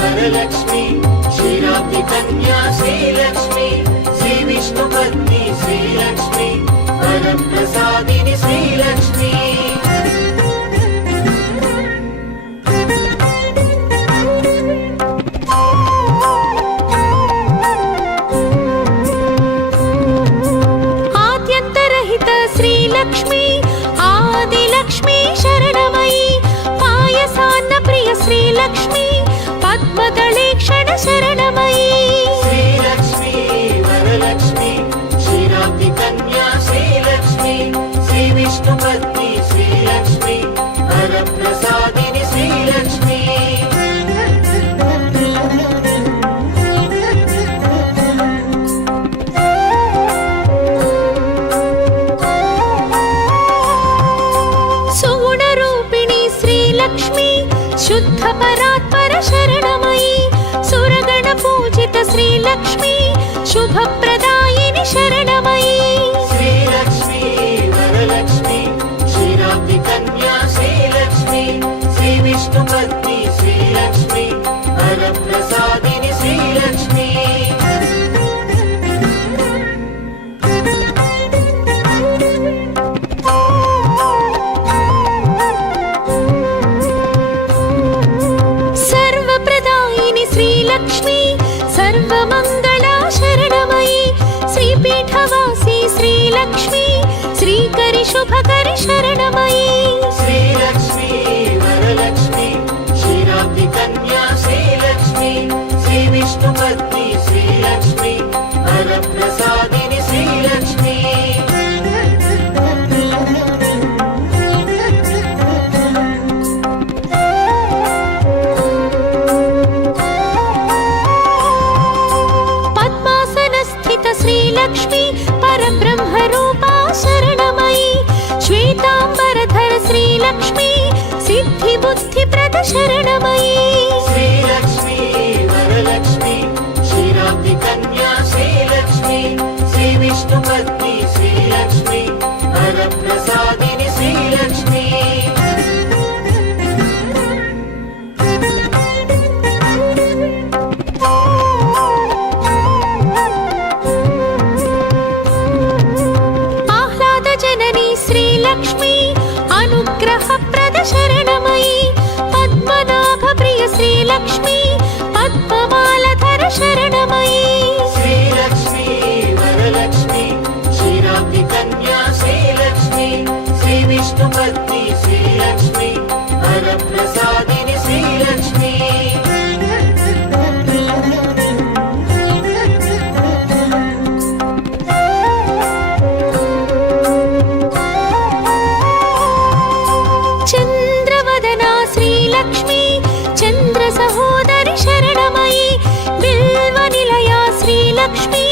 వరలక్ష్మీ క్షీరాబ్ది కన్యా శ్రీలక్ష్మీ శ్రీ విష్ణుపత్ని శ్రీలక్ష్మీ వరప్రసాదిని శ్రీలక్ష్మీ ఆద్యంతరహిత శ్రీలక్ష్మీ ఆదిలక్ష్మీ శరణమయి పాయసాన్న ప్రియ శ్రీలక్ష్మీ పద్మదళేక్షణ శరణమయి శ్రీలక్ష్మీ వరలక్ష్మీ క్షీరాబ్ది కన్యా శ్రీలక్ష్మీ శ్రీ విష్ణుపత్ని శ్రీలక్ష్మీ వరప్రసాదిని శ్రీలక్ష్మీ సుగుణరూపిణి శ్రీలక్ష్మీ శుద్ధ పరాత్పర శరణమయి సురగణ పూజిత శ్రీలక్ష్మీ శుభప్రదాయిని శరణమయి శ్రీలక్ష్మీ వరలక్ష్మీ క్షీరాబ్ది కన్యా శ్రీలక్ష్మీ శ్రీ విష్ణుపత్ని శ్రీలక్ష్మీ వరప్రసాదిని శ్రీలక్ష్మీ సర్వప్రదాయిని శ్రీలక్ష్మీ సర్వమంగళా శరణమయి శ్రీపీఠవాసి శ్రీలక్ష్మీ శ్రీకరి శుభకరి శరణమయి శ్రీలక్ష్మీ వరలక్ష్మీ క్షీరాబ్ది కన్యా శ్రీలక్ష్మీ శ్రీ విష్ణుపత్ని శ్రీలక్ష్మీ వరప్రసాదిని శ్రీలక్ష్మీ పద్మాసన స్థిత శ్రీలక్ష్మీ పరబ్రహ్మరూపా శరణమయి శ్వేతాంబరధర శ్రీలక్ష్మీ సిద్ధి బుద్ధి ప్రద శరణమయి శ్రీలక్ష్మీ వరలక్ష్మీ క్షీరాబ్ది కన్యా శ్రీలక్ష్మీ శ్రీ విష్ణుపత్ని శ్రీలక్ష్మీ వరప్రసాదిని శ్రీలక్ష్మీ ఆహ్లాద జననీ శ్రీలక్ష్మీ అనుగ్రహ ప్రద శరణమయి పద్మనాభ ప్రియ శ్రీలక్ష్మీ పద్మమాలధర శరణమయి శ్రీలక్ష్మీ వరలక్ష్మీ క్షీరాబ్ది కన్యా శ్రీలక్ష్మీ శ్రీ విష్ణుపత్ని శ్రీలక్ష్మీ వరప్రసాదిని శ్రీలక్ష్మీ చంద్రవదనా శ్రీలక్ష్మీ చంద్ర సహోదరి శరణమయి బిల్వ నిలయా శ్రీలక్ష్మీ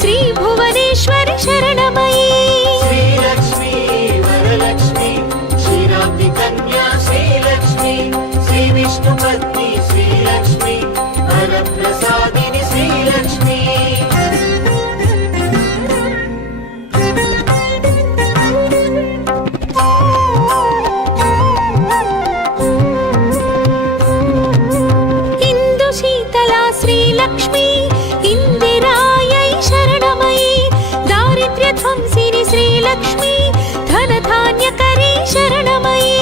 శ్రీ భువనేశ్వరి శరణమయి శ్రీలక్ష్మీ వరలక్ష్మీ క్షీరాబ్ది కన్యా శ్రీలక్ష్మీ శ్రీ విష్ణుపత్ని శ్రీలక్ష్మీ వరప్రసాదిని శ్రీలక్ష్మీ శ్రీలక్ష్మీ ఇందిరాయై శరణమయి దారిద్ర్య ధ్వంసిని శ్రీలక్ష్మీ శరణమయీ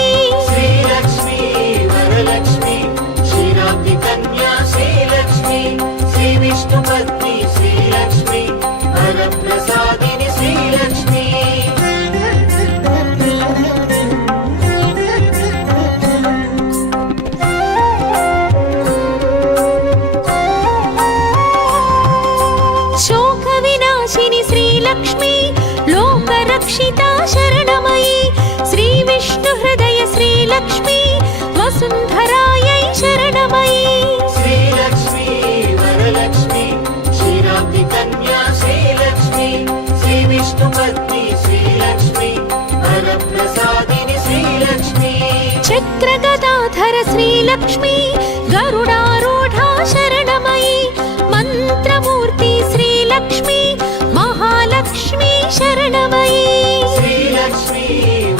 శ్రీలక్ష్మీ వరలక్ష్మీ క్షీరాబ్ది కన్యా శ్రీలక్ష్మీ శ్రీ విష్ణుపత్ని శ్రీలక్ష్మీ వరప్రసాదిని శ్రీలక్ష్మీ శోక వినాశిని శ్రీలక్ష్మీ లోకరక్షితా శరణమయీ శ్రీ విష్ణు హృదయ శ్రీలక్ష్మీ వసుంధరాయై శరణమయీ శ్రీలక్ష్మీ వరలక్ష్మీ క్షీరాబ్ది కన్యా శ్రీలక్ష్మీ శ్రీ విష్ణుపత్ని శ్రీలక్ష్మీ వరప్రసాదిని శ్రీలక్ష్మీ చక్రగదాధర శ్రీలక్ష్మీ గరుడారూఢా శరణమయీ మంత్రమూర్తి శ్రీలక్ష్మీ మహాలక్ష్మీ శరణమయీ శ్రీలక్ష్మీ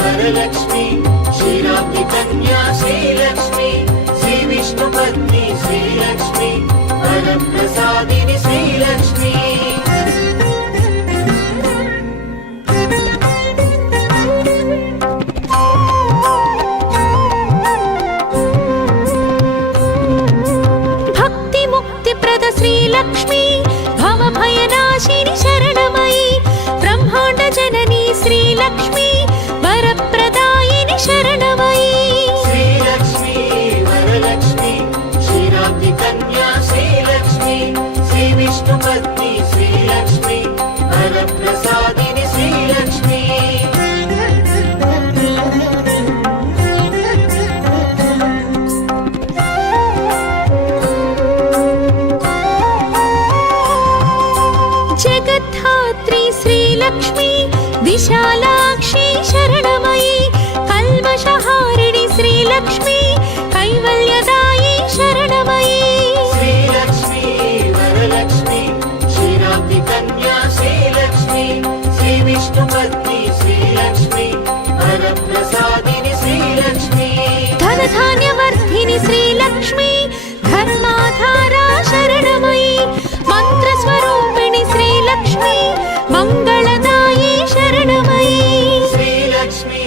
వరలక్ష్మీ క్షీరాబ్ది కన్యా శ్రీలక్ష్మీ శ్రీ విష్ణుపత్ని శ్రీలక్ష్మీ వరప్రసాదిని శ్రీలక్ష్మీ భక్తి ముక్తి ప్రద శ్రీలక్ష్మీ భవభయనాశిని శరణమయీ బ్రహ్మాండ జననీ శ్రీలక్ష్మీ వరప్రదాయిని శరణమయీ శ్రీలక్ష్మీ వరలక్ష్మీ క్షీరాబ్ది కన్యా శ్రీలక్ష్మీ శ్రీ విష్ణుపత్ని శ్రీలక్ష్మీ వరప్రసాదిని శ్రీలక్ష్మీ జగద్ధాత్రి శ్రీలక్ష్మీ విశాలాక్షి శరణమయీ కల్మషహారిణి శ్రీలక్ష్మీ కైవల్యదాయి శరణమయీ శ్రీలక్ష్మీ వరలక్ష్మీ క్షీరాబ్ది కన్యా శ్రీలక్ష్మీ శ్రీ విష్ణుపత్ని శ్రీలక్ష్మీ వరప్రసాదిని శ్రీలక్ష్మీ ధనధాన్యవర్ధిని శ్రీలక్ష్మీ ధర్మాధారా శరణమయీ మంత్రస్వరూపిణి శ్రీలక్ష్మీ మంగళదాయి శరణమయీ శ్రీలక్ష్మీ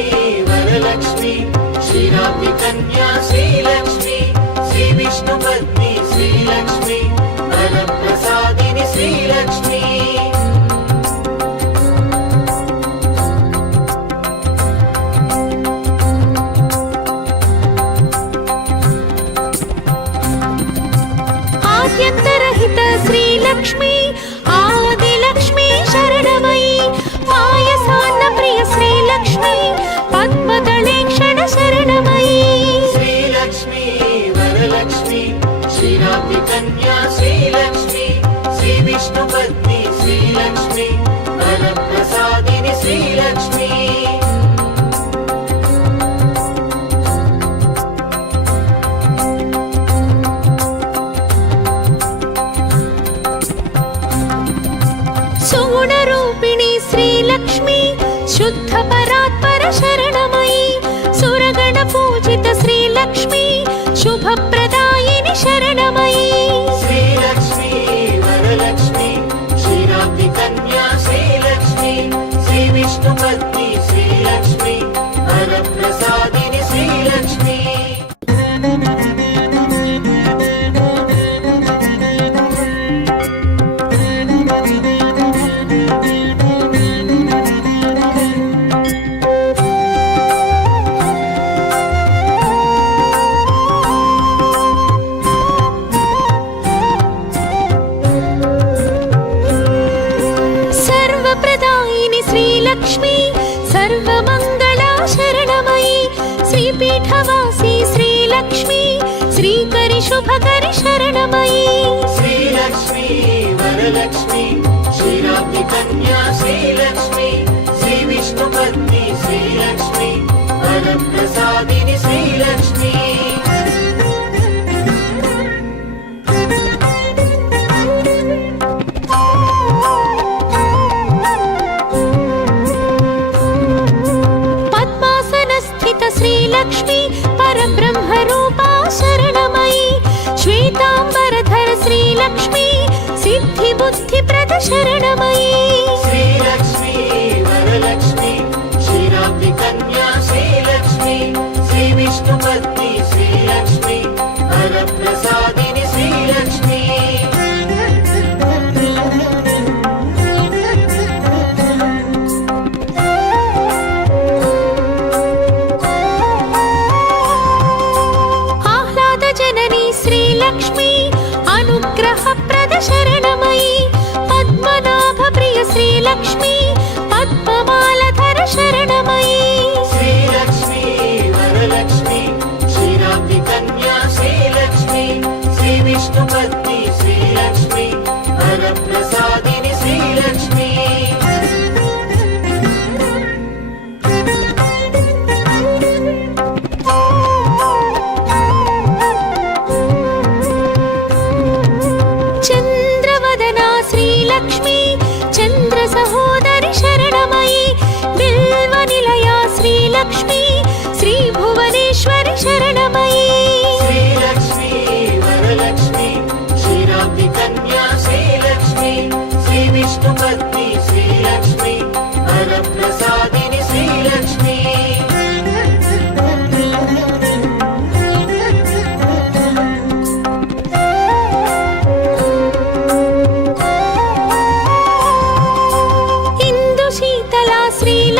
వరలక్ష్మీ క్షీరాబ్ది కన్యా శ్రీలక్ష్మీ శ్రీ విష్ణుపత్ని శ్రీలక్ష్మీ వరప్రసాదిని శ్రీలక్ష్మీ ఆద్యంతరహిత శ్రీలక్ష్మీ ఆదిలక్ష్మీ శరణమయీ పాయసాన్న ప్రియ శ్రీలక్ష్మీ పద్మదళేక్షణ శరణమయీ శ్రీలక్ష్మీ వరలక్ష్మీ క్షీరాబ్ది కన్యా శ్రీలక్ష్మీ శ్రీ విష్ణుపత్ని శ్రీలక్ష్మీ వరప్రసాదిని శ్రీలక్ష్మీ సుగుణరూపిణి శ్రీలక్ష్మీ శుద్ధ పరాత్పర శరణమయీ సురగణ పూజిత శ్రీలక్ష్మీ శుభప్రదాయిని శరణమయీ శ్రీలక్ష్మీ వరలక్ష్మీ క్షీరాబ్ది కన్యా శ్రీలక్ష్మీ శ్రీ విష్ణుపత్ని శ్రీలక్ష్మీ వరప్రసాదిని శ్రీలక్ష్మీ సర్వప్రదాయిని శ్రీలక్ష్మీ సర్వమంగళా శరణమయీ శ్రీపీఠవాసి శ్రీలక్ష్మీ శ్రీకరి శుభకరి శరణమయీ శ్రీలక్ష్మీ వరలక్ష్మీ క్షీరాబ్ది కన్యా శ్రీలక్ష్మీ శ్రీ విష్ణుపత్ని శ్రీలక్ష్మీ వరప్రసాదిని శ్రీలక్ష్మీ శ్రీలక్ష్మీ పరబ్రహ్మరూపా శరణమయీ శ్వేతాంబరధర శ్రీలక్ష్మీ సిద్ధిబుద్ధిప్రద శరణమయీ శ్రీలక్ష్మీ వరలక్ష్మీ క్షీరాబ్ది కన్యా శ్రీలక్ష్మీ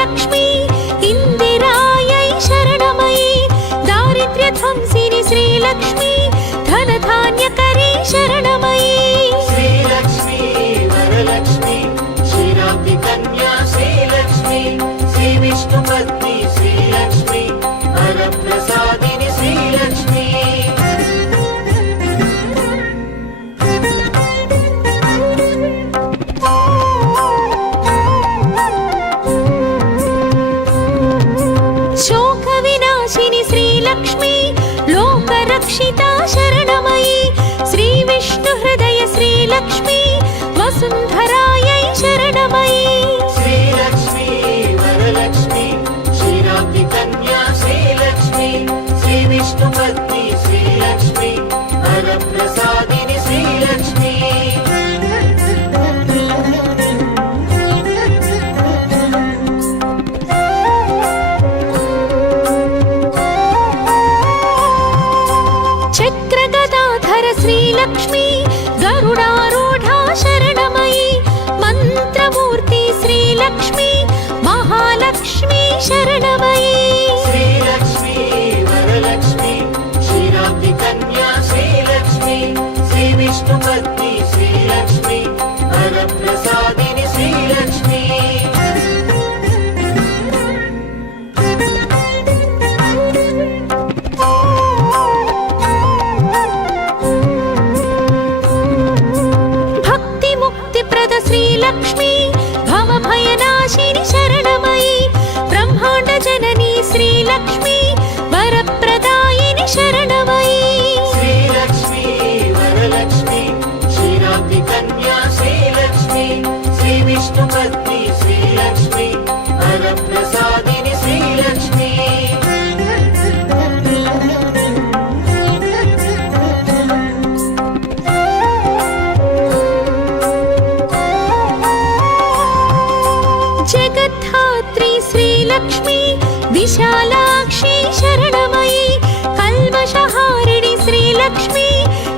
श्रीलक्ष्मी इन्दिरायै शरणमयी दारिद्र्यध्वंसिनि श्रीलक्ष्मी धनधान्यकरी शरणमयी श्रीलक्ष्मी वरलक्ष्मी क्षीराब्धि कन्या श्रीलक्ष्मी श्रीविष्णुपत्नी श्रीलक्ष्मी वरप्रसादिनि श्रीलक्ष्मी शोकविनाशिनि श्रीलक्ष्मी लोकरक्षिता शरणमयी श्रीविष्णुहृदय श्रीलक्ष्मी वसुन्धरायै शरणमयी श्रीलक्ष्मी वरलक्ष्मी क्षीराब्धि कन्या श्रीलक्ष्मी श्रीविष्णुपत्नी श्रीलक्ष्मी वरप्रसादिनि श्रीलक्ष्मी चक्रगदाधर श्रीलक्ष्मी गरुडारूढा शरणमयी मन्त्रमूर्ति श्रीलक्ष्मी महालक्ष्मी शरणमयी श्रीलक्ष्मी वरलक्ष्मी क्षीराब्धि कन्या श्रीलक्ष्मी श्रीविष्णुपत्नी श्रीलक्ष्मी वरप्रसादिनि श्रीलक्ष्मी भक्तिमुक्तिप्रद श्रीलक्ष्मी भवभयनाशिनि शरणमयी ब्रह्माण्डजननी श्रीलक्ष्मी वरप्रदायिनि शरणमयी श्रीलक्ष्मी वरलक्ष्मी क्षीराब्धि कन्या श्रीलक्ष्मी श्रीविष्णुपत्नी श्रीलक्ष्मी वरप्रसादिनि श्रीलक्ष्मी जगद्धात्री श्रीलक्ष्मी विशालाक्षी शरणमयी कल्मषहारिणि श्रीलक्ष्मी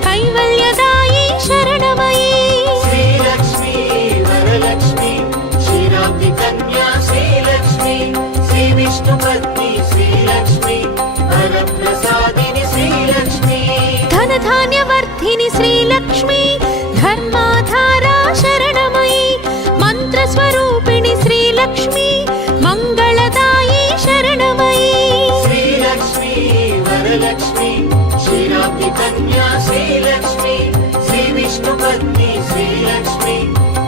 कैवल्यदायी शरणमयी श्रीलक्ष्मी वरलक्ष्मी क्षीराब्धि कन्या श्रीलक्ष्मी श्रीविष्णुपत्नी श्रीलक्ष्मी वरप्रसादिनि श्रीलक्ष्मी धनधान्यवर्धिनि श्रीलक्ष्मी धर्माधारा शरणमयी मन्त्रस्वरूपिणि श्रीलक्ष्मी मङ्गलदायी शरणमयी श्रीलक्ष्मी वरलक्ष्मी क्षीराब्धि कन्या श्रीलक्ष्मी श्रीविष्णुपत्नी श्रीलक्ष्मी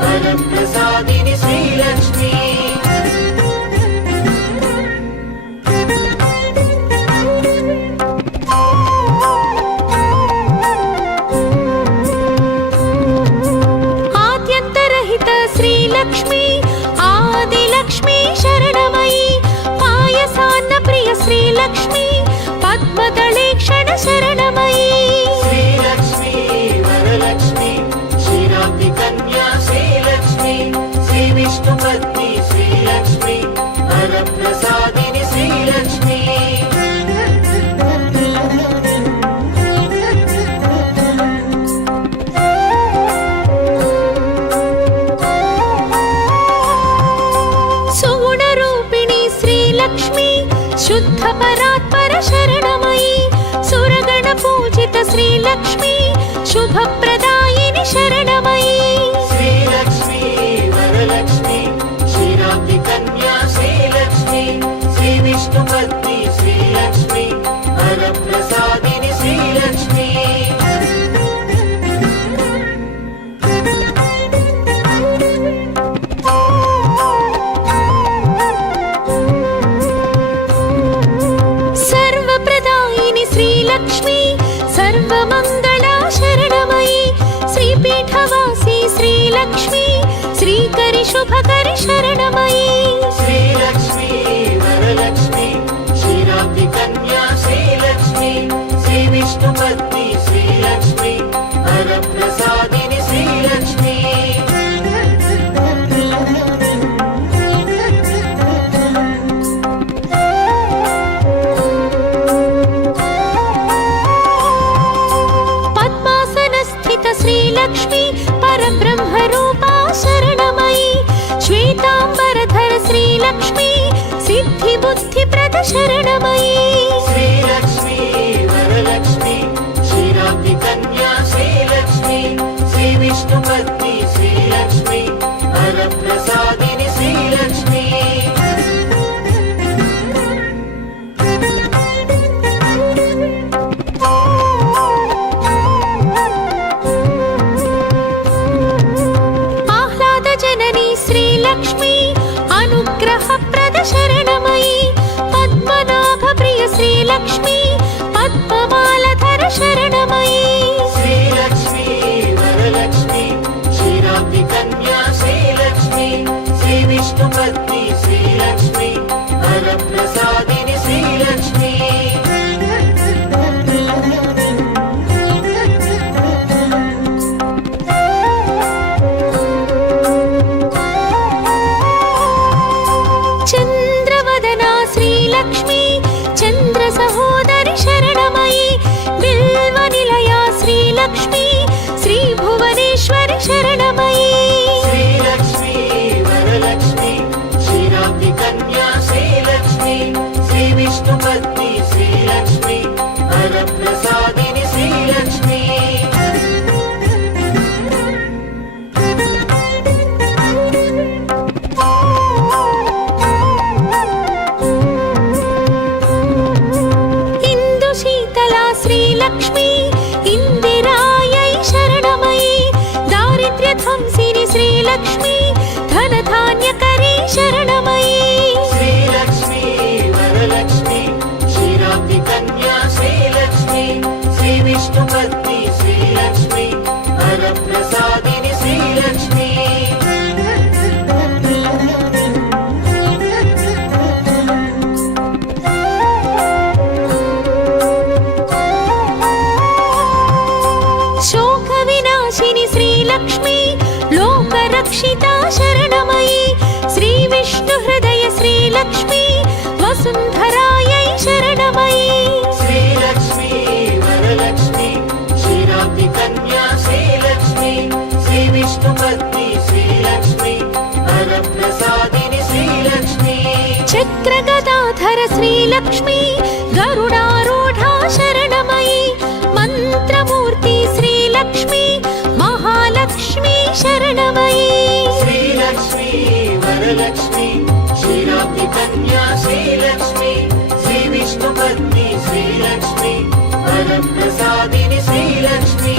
वरप्रसादिनि श्रीलक्ष्मी आद्यन्तरहित श्रीलक्ष्मी आदिलक्ष्मी शरणमयी पायसान्नप्रिय श्रीलक्ष्मी पद्मदलेक्षण शरणमयी श्रीलक्ष्मी वरलक्ष्मी क्षीराब्धि कन्या श्रीलक्ष्मी श्रीविष्णुपत्नी श्रीलक्ष्मी वरप्रसादिनि श्रीलक्ष्मी सुगुणरूपिणी श्रीलक्ष्मी शुद्धपरात्पर शरणमयी सुरगणपूजित श्रीलक्ष्मी शुभप्रदायिनि शरणमयी श्रीलक्ष्मी वरलक्ष्मी क्षीराब्धि कन्या श्रीलक्ष्मी श्रीविष्णुपत्नी श्रीलक्ष्मी वरप्रसादिनि श्रीलक्ष्मी सर्वप्रदायिनि श्रीलक्ष्मी सर्वमङ्गला शरणमयी श्रीपीठवासी श्रीलक्ष्मी श्रीकरि शुभकरि शरणमयी श्रीलक्ष्मी वरलक्ष्मी क्षीराब्धि कन्या श्रीलक्ष्मी श्रीविष्णुपत्नी श्रीलक्ष्मी वरप्रसादिनि श्रीलक्ष्मी श्रीलक्ष्मी परब्रह्मरूपा शरणमयी श्वेताम्बरधर श्रीलक्ष्मी సిద్ధి బుద్ధి ప్రద శరణమయీ శ్రీలక్ష్మీ వరలక్ష్మీ క్షీరాబ్ది కన్యా శ్రీలక్ష్మీ శ్రీ విష్ణుపత్ని శ్రీలక్ష్మీ వరప్రసాదిని శ్రీలక్ష్మీ ఆహ్లాద జననీ శ్రీలక్ష్మీ అనుగ్రహ ప్రద శరణమయీ పద్మనాభ ప్రియ శ్రీలక్ష్మీ పద్మమాలధర శరణమయీ శ్రీలక్ష్మీ వరలక్ష్మీ క్షీరాబ్ది కన్యా శ్రీలక్ష్మీ శ్రీ విష్ణుపత్ని శ్రీలక్ష్మీ వరప్రసాదిని శ్రీలక్ష్మీ చంద్రవదనా శ్రీలక్ష్మీ చంద్ర సహోదరి శరణమయీ బిల్వ నిలయా శ్రీలక్ష్మీ శ్రీ భువనేశ్వరి శరణమయీ శ్రీలక్ష్మీ వరలక్ష్మీ క్షీరాబ్ది కన్యా శ్రీలక్ష్మీ శ్రీ విష్ణుపత్ని శ్రీలక్ష్మీ వరప్రసాదిని శ్రీలక్ష్మీ ఇందు శీతలా శ్రీలక్ష్మీ ఇందిరాయై శరణమయీ దారిద్ర్య ధ్వంసిని శ్రీలక్ష్మీ ధనధాన్యకరీ శరణమయీ శ్రీలక్ష్మీ వరలక్ష్మీ క్షీరాబ్ది కన్యా శ్రీలక్ష్మీ శ్రీ విష్ణుపత్ని శ్రీలక్ష్మీ వరప్రసాదిని శ్రీలక్ష్మీ శోక వినాశిని శ్రీలక్ష్మీ లోకరక్షితా శరణమయీ శ్రీ విష్ణు హృదయ శ్రీలక్ష్మీ వసుంధరాయై శరణమయీ శ్రీలక్ష్మీ వరలక్ష్మీ క్షీరాబ్ది కన్యా శ్రీలక్ష్మీ శ్రీ విష్ణుపత్ని శ్రీలక్ష్మీ వరప్రసాదిని శ్రీలక్ష్మీ చక్రగదాధర శ్రీలక్ష్మీ గరుడారూఢా శరణమయీ మంత్రమూర్తి శ్రీలక్ష్మీ మహాలక్ష్మీ శరణమయీ శ్రీలక్ష్మీ వరలక్ష్మీ క్షీరాబ్ది కన్యా శ్రీలక్ష్మీ శ్రీ విష్ణుపత్ని శ్రీలక్ష్మీ వరప్రసాదిని శ్రీలక్ష్మీ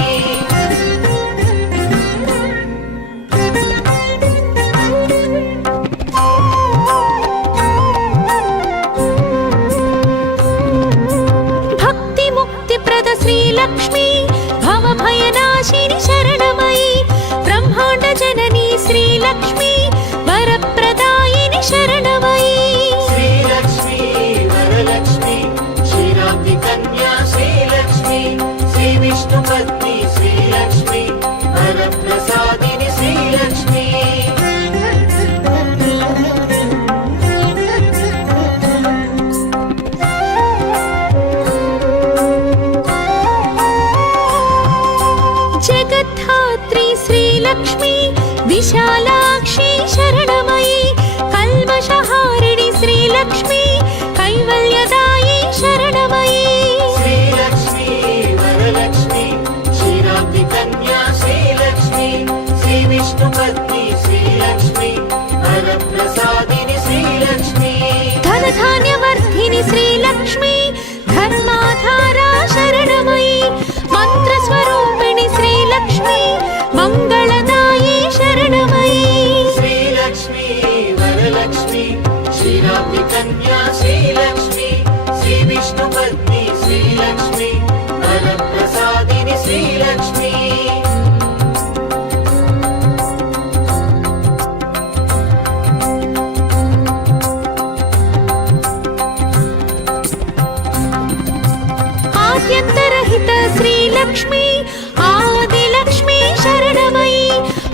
భక్తి ముక్తి ప్రద శ్రీలక్ష్మీ భవభయనాశిని శరణమయీ బ్రహ్మాండ జననీ శ్రీలక్ష్మీ వరప్రదాయిని శరణమయీ శ్రీలక్ష్మీ వరలక్ష్మీ క్షీరాబ్ది కన్యా శ్రీలక్ష్మీ శ్రీ విష్ణుపత్ని శ్రీలక్ష్మీ వరప్రసాదిని శ్రీలక్ష్మీ జగద్ధాత్రి శ్రీలక్ష్మీ విశాలాక్షి శరణమయీ కల్మషహారిణి శ్రీలక్ష్మీ కైవల్యదాయి శరణమయీ శ్రీలక్ష్మీ వరలక్ష్మీ క్షీరాబ్ది కన్యా శ్రీలక్ష్మీ శ్రీ విష్ణుపత్ని శ్రీలక్ష్మీ వరప్రసాదిని శ్రీలక్ష్మీ ధనధాన్యవర్ధిని శ్రీలక్ష్మీ ధర్మాధారా శరణమయీ మంత్రస్వరూపిణి శ్రీలక్ష్మీ మంగళదాయి శరణమయీ శ్రీలక్ష్మీ వరలక్ష్మీ క్షీరాబ్ది కన్యా శ్రీలక్ష్మీ శ్రీ విష్ణుపత్ని శ్రీలక్ష్మీ వరప్రసాదిని శ్రీలక్ష్మీ శ్రీలక్ష్మీ వరలక్ష్మీ క్షీరాబ్ది కన్యా శ్రీలక్ష్మీ శ్రీ విష్ణుపత్ని శ్రీలక్ష్మీ వరప్రసాదిని శ్రీలక్ష్మీ శ్రీలక్ష్మీ వరలక్ష్మీ క్షీరాబ్ది కన్యా శ్రీలక్ష్మీ శ్రీ విష్ణుపత్ని శ్రీలక్ష్మీ ఆద్యంతరహిత శ్రీలక్ష్మీ ఆదిలక్ష్మీ శరణమయీ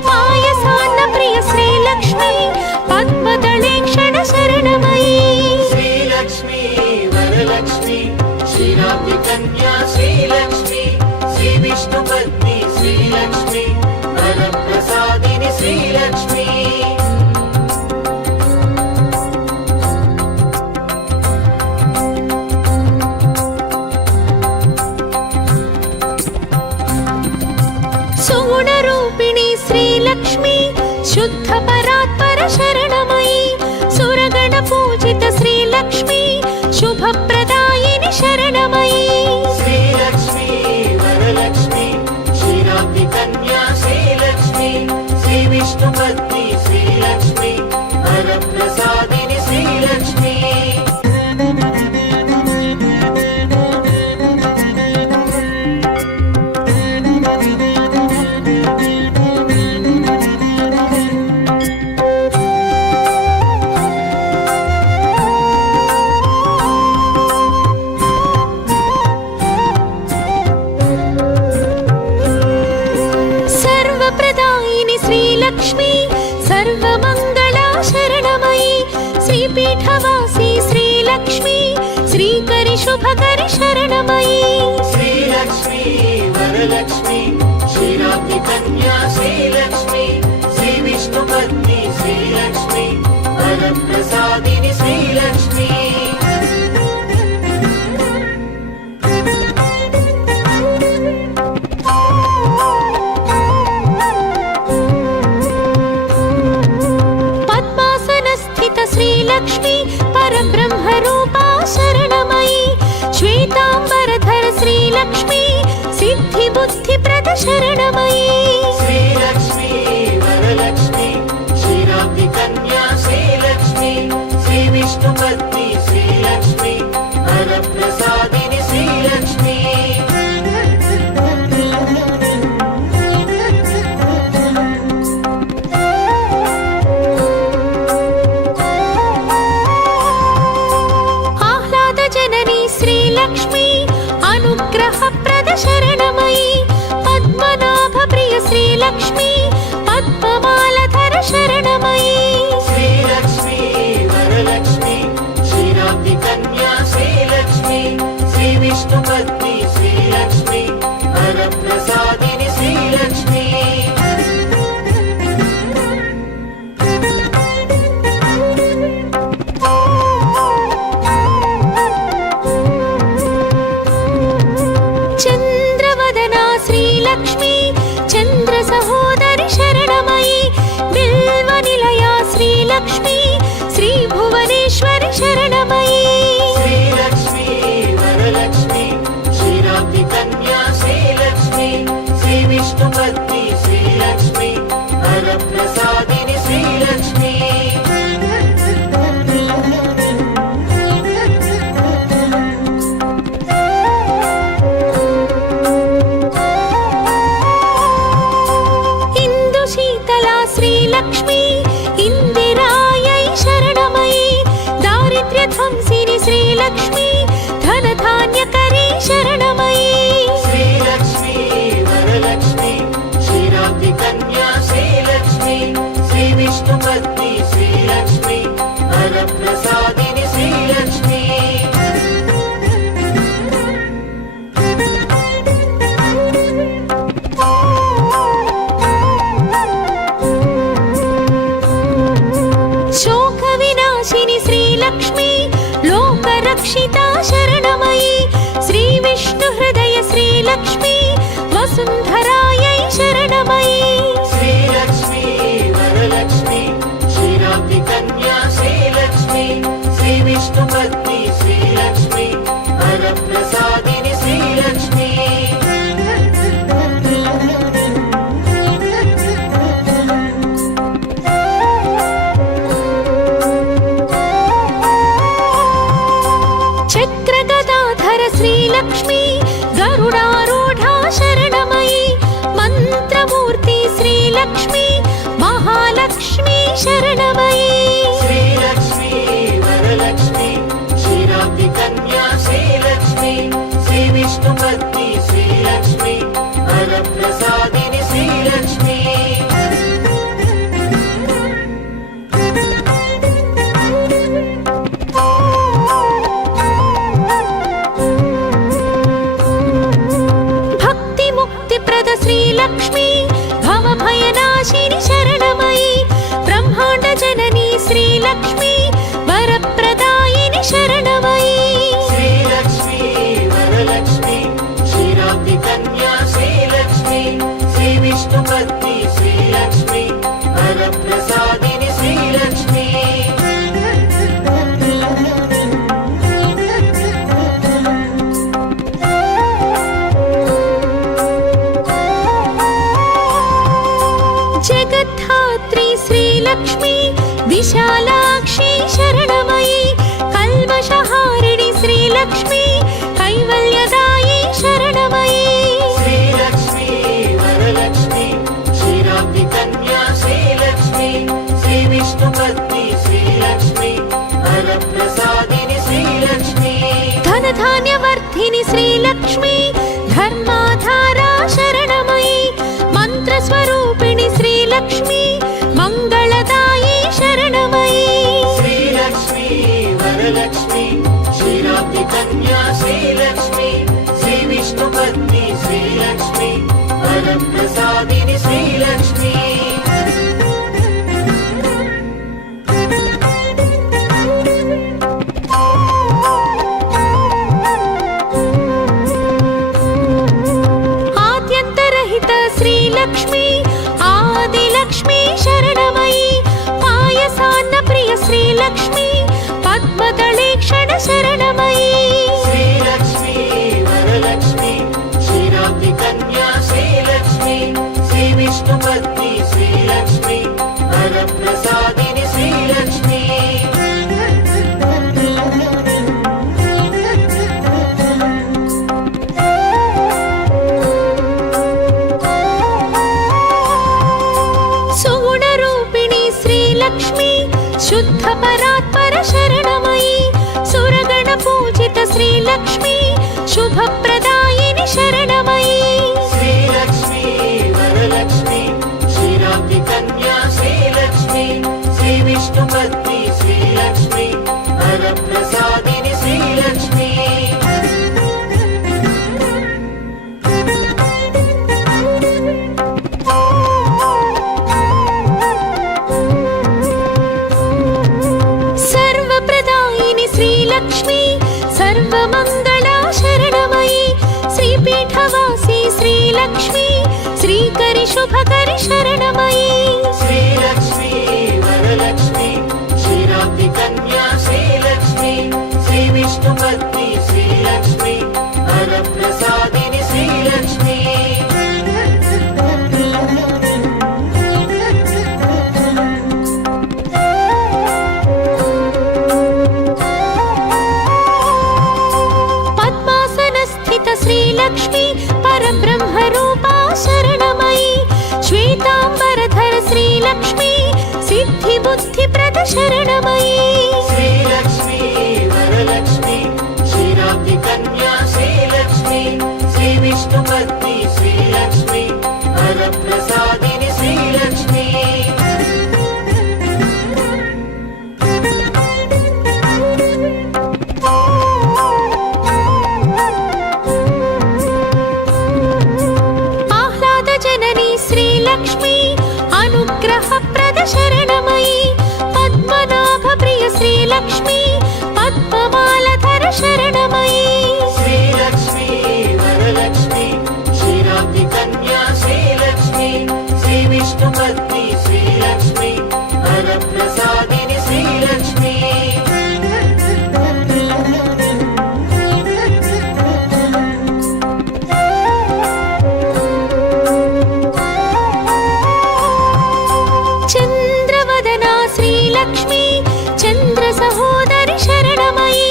పాయసాన్న ప్రియ శ్రీలక్ష్మీ పద్మదళేక్షణ శరణమయీ శ్రీలక్ష్మీ వరలక్ష్మీ క్షీరాబ్ది కన్యా శ్రీలక్ష్మీ శ్రీ విష్ణుపత్ని శ్రీలక్ష్మీ వరప్రసాదిని శ్రీలక్ష్మీ శ్రీశైలవాసి శ్రీలక్ష్మి శ్రీకరి శుభకరి శరణమయీ శ్రీలక్ష్మి వరలక్ష్మి క్షీరాబ్ది కన్యా శ్రీలక్ష్మి శ్రీ విష్ణు పత్ని శ్రీలక్ష్మి వరప్రసాదిని శ్రీలక్ష్మి శ్రీలక్ష్మి పరబ్రహ్మ రూపా శరణమయీ శ్వేతాంబరధర శ్రీలక్ష్మి సిద్ధి బుద్ధి ప్రద శరణమయీ శ్రీలక్ష్మి వరలక్ష్మి క్షీరాబ్ది కన్యా శ్రీలక్ష్మి శ్రీ విష్ణు పత్ని శ్రీలక్ష్మి వరప్రసాదిని శ్రీలక్ష్మి శ్రీలక్ష్మి అనుగ్రహ ప్రద శరణమయీ పద్మనాభ ప్రియ శ్రీలక్ష్మి పద్మమాలధర శరణమయీ శ్రీలక్ష్మి వరలక్ష్మి క్షీరాబ్ది కన్యా శ్రీలక్ష్మి శ్రీ విష్ణు పత్ని శ్రీలక్ష్మి వరప్రసాదిని శ్రీలక్ష్మి శ్రీలక్ష్మి చంద్ర సహోదరి శరణమయీ బిల్వ నిలయ శ్రీలక్ష్మి శ్రీ భువనేశ్వరి శరణమయీ శ్రీలక్ష్మి వరలక్ష్మి క్షీరాబ్ది కన్యా శ్రీలక్ష్మి శ్రీ విష్ణు పత్ని శ్రీలక్ష్మి వరప్రసాదిని శ్రీలక్ష్మి శ్రీలక్ష్మి ఇందిరాయై శరణమయీ దారిద్ర్యధ్వంసిని శ్రీలక్ష్మి ధనధాన్యకరీ శరణమయీ శ్రీలక్ష్మి వరలక్ష్మి క్షీరాబ్ది కన్యా శ్రీలక్ష్మి శ్రీ విష్ణు పత్ని శ్రీలక్ష్మి వరప్రసాదిని శ్రీలక్ష్మి శ్రీలక్ష్మి లోకరక్షితా శరణమయీ శ్రీ విష్ణు హృదయ శ్రీలక్ష్మి వసుంధరాయై శరణమయీ శ్రీలక్ష్మి వరలక్ష్మి క్షీరాబ్ది కన్యా శ్రీలక్ష్మి శ్రీ విష్ణు పత్ని శ్రీలక్ష్మి వరప్రసాదిని శ్రీలక్ష్మి శ్రీలక్ష్మి గరుడారూఢా శరణమయీ మంత్రమూర్తి శ్రీలక్ష్మి మహాలక్ష్మి శరణమయీ శ్రీలక్ష్మి వరలక్ష్మి క్షీరాబ్ది కన్యా శ్రీలక్ష్మి శ్రీ విష్ణు పత్ని శ్రీలక్ష్మి వరప్రసాదిని శ్రీలక్ష్మి శ్రీలక్ష్మి భవభయనాశిని శరణమయీ బ్రహ్మాండ జననీ శ్రీలక్ష్మి వరప్రదాయిని శరణమయీ శ్రీలక్ష్మి వరలక్ష్మి క్షీరాబ్ది కన్యా శ్రీలక్ష్మి శ్రీ విష్ణు పత్ని శ్రీలక్ష్మి వరప్రసాదిని శ్రీలక్ష్మి జగద్ధాత్రి శ్రీలక్ష్మి విశాలాక్షి శరణమయీ కల్మషహారిణి శ్రీలక్ష్మి కైవల్యదాయి శరణమయీ శ్రీలక్ష్మి వరలక్ష్మి క్షీరాబ్ది కన్యా శ్రీలక్ష్మి శ్రీ విష్ణు పత్ని శ్రీలక్ష్మి వరప్రసాదిని శ్రీలక్ష్మి ధనధాన్యవర్ధిని శ్రీలక్ష్మి ధర్మాధారా శరణమయీ మంత్రస్వరూపిణి శ్రీలక్ష్మి మంగళదాయి శరణమయీ శ్రీలక్ష్మి वरलक्ष्मी क्षीराब्धि कन्या श्रीलक्ष्मी श्री विष्णुपत्नी श्रीलक्ष्मी वरप्रसादिनी श्रीलक्ष्मी आद्यन्तरहित श्रीलक्ष्मी आदिलक्ष्मी शरणमयी पायसान्न प्रिय श्रीलक्ष्मी पद्मदलेक्षण शरणमयी श्रीलक्ष्मी वरलक्ष्मी क्षीराब्धि कन्या श्रीलक्ष्मी श्री विष्णुपत्नी श्रीलक्ष्मी वरप्रसादिनी श्रीलक्ष्मी सुगुणरूपिणी श्रीलक्ष्मी शुद्ध परात्पर शरणमयी सुरगण पूजित श्रीलक्ष्मी शुभप्रदायिनि शरणमयी श्रीलक्ष्मी वरलक्ष्मी क्षीराब्धि कन्या श्रीलक्ष्मी श्री विष्णुपत्नी श्रीलक्ष्मी वरप्रसादिनी श्रीलक्ष्मी सर्वप्रदायिनि श्रीलक्ष्मी सर्वमङ्गला शरणमयी श्रीपीठवासी श्रीलक्ष्मी श्रीकरि शुभकरि शरणमयी श्रीलक्ष्मी वरलक्ष्मी क्षीराब्धि कन्या श्रीलक्ष्मी श्री विष्णुपत्नी श्रीलक्ष्मी वरप्रसादिनी श्रीलक्ष्मी पद्मासनस्थित श्रीलक्ष्मी परब्रह्मरूपा शरणमयी श्वेताम्बरधर श्रीलक्ष्मी सिद्धिबुद्धिप्रद शरणमयी श्रीलक्ष्मी वरलक्ष्मी क्षीराब्धि कन्या श्रीलक्ष्मी श्री विष्णुपत्नी श्रीलक्ष्मी वरप्रसादिनी श्रीलक्ष्मी आह्लादजननी श्रीलक्ष्मी अनुग्रहप्रद शरणमयी पद्मनाभप्रिय श्रीलक्ष्मी पद्ममालधर शरणमयी श्रीलक्ष्मी वरलक्ष्मी क्षीराब्धि कन्या श्रीलक्ष्मी श्री विष्णुपत्नी श्रीलक्ष्मी वरप्रसादिनी श्रीलक्ष्मी चन्द्रवदना श्रीलक्ष्मी चन्द्रसहोदरि शरणमयी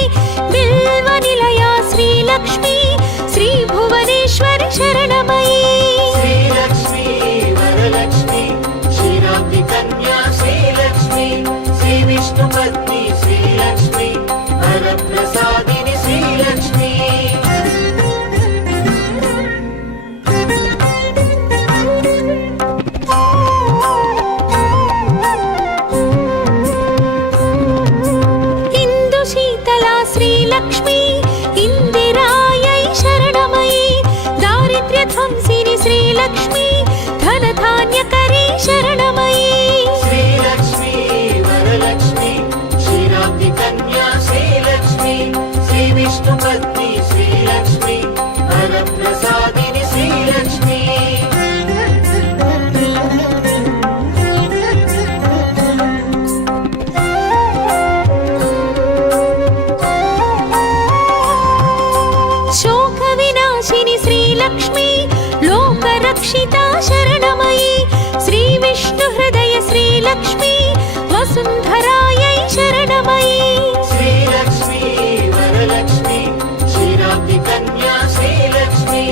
बिल्वनिलया श्रीलक्ष्मी श्रीभुवनेश्वरि शरणमयी श्रीलक्ष्मी वरलक्ष्मी क्षीराब्धि कन्या श्रीलक्ष्मी श्री विष्णुपत्नी श्रीलक्ष्मी वरप्रसादिनी श्रीलक्ष्मी इन्दुशीतला श्रीलक्ष्मी इन्दिरायै शरणमयी दारिद्र्यध्वंसिनि श्रीलक्ष्मी धनधान्यकरी शरणमयी श्रीलक्ष्मी वरलक्ष्मी क्षीराब्धि कन्या श्रीलक्ष्मी श्री विष्णुपत्नी श्रीलक्ष्मी वरप्रसादिनी श्रीलक्ष्मी शोकविनाशिनि श्रीलक्ष्मी लोकरक्षिता शरणमयी श्रीविष्णुहृदय श्रीलक्ष्मी वसुन्धरायै शरणमयी श्रीलक्ष्मी वरलक्ष्मी क्षीराब्धि कन्या श्रीलक्ष्मी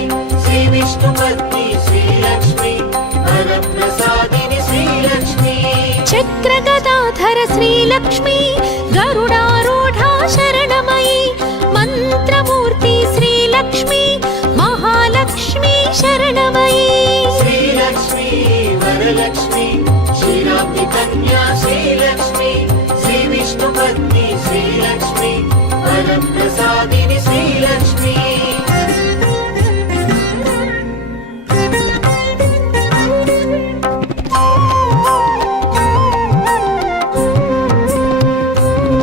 श्री विष्णुपत्नी श्रीलक्ष्मी वरप्रसादिनी श्रीलक्ष्मी चक्रगदाधर श्रीलक्ष्मी गरुडारूढा शरणमयी मन्त्रमूर्ति श्रीलक्ष्मी महालक्ष्मी शरणमयी श्रीलक्ष्मी वरलक्ष्मी क्षीराब्धि कन्या श्रीलक्ष्मी श्री विष्णुपत्नी श्रीलक्ष्मी वरप्रसादिनी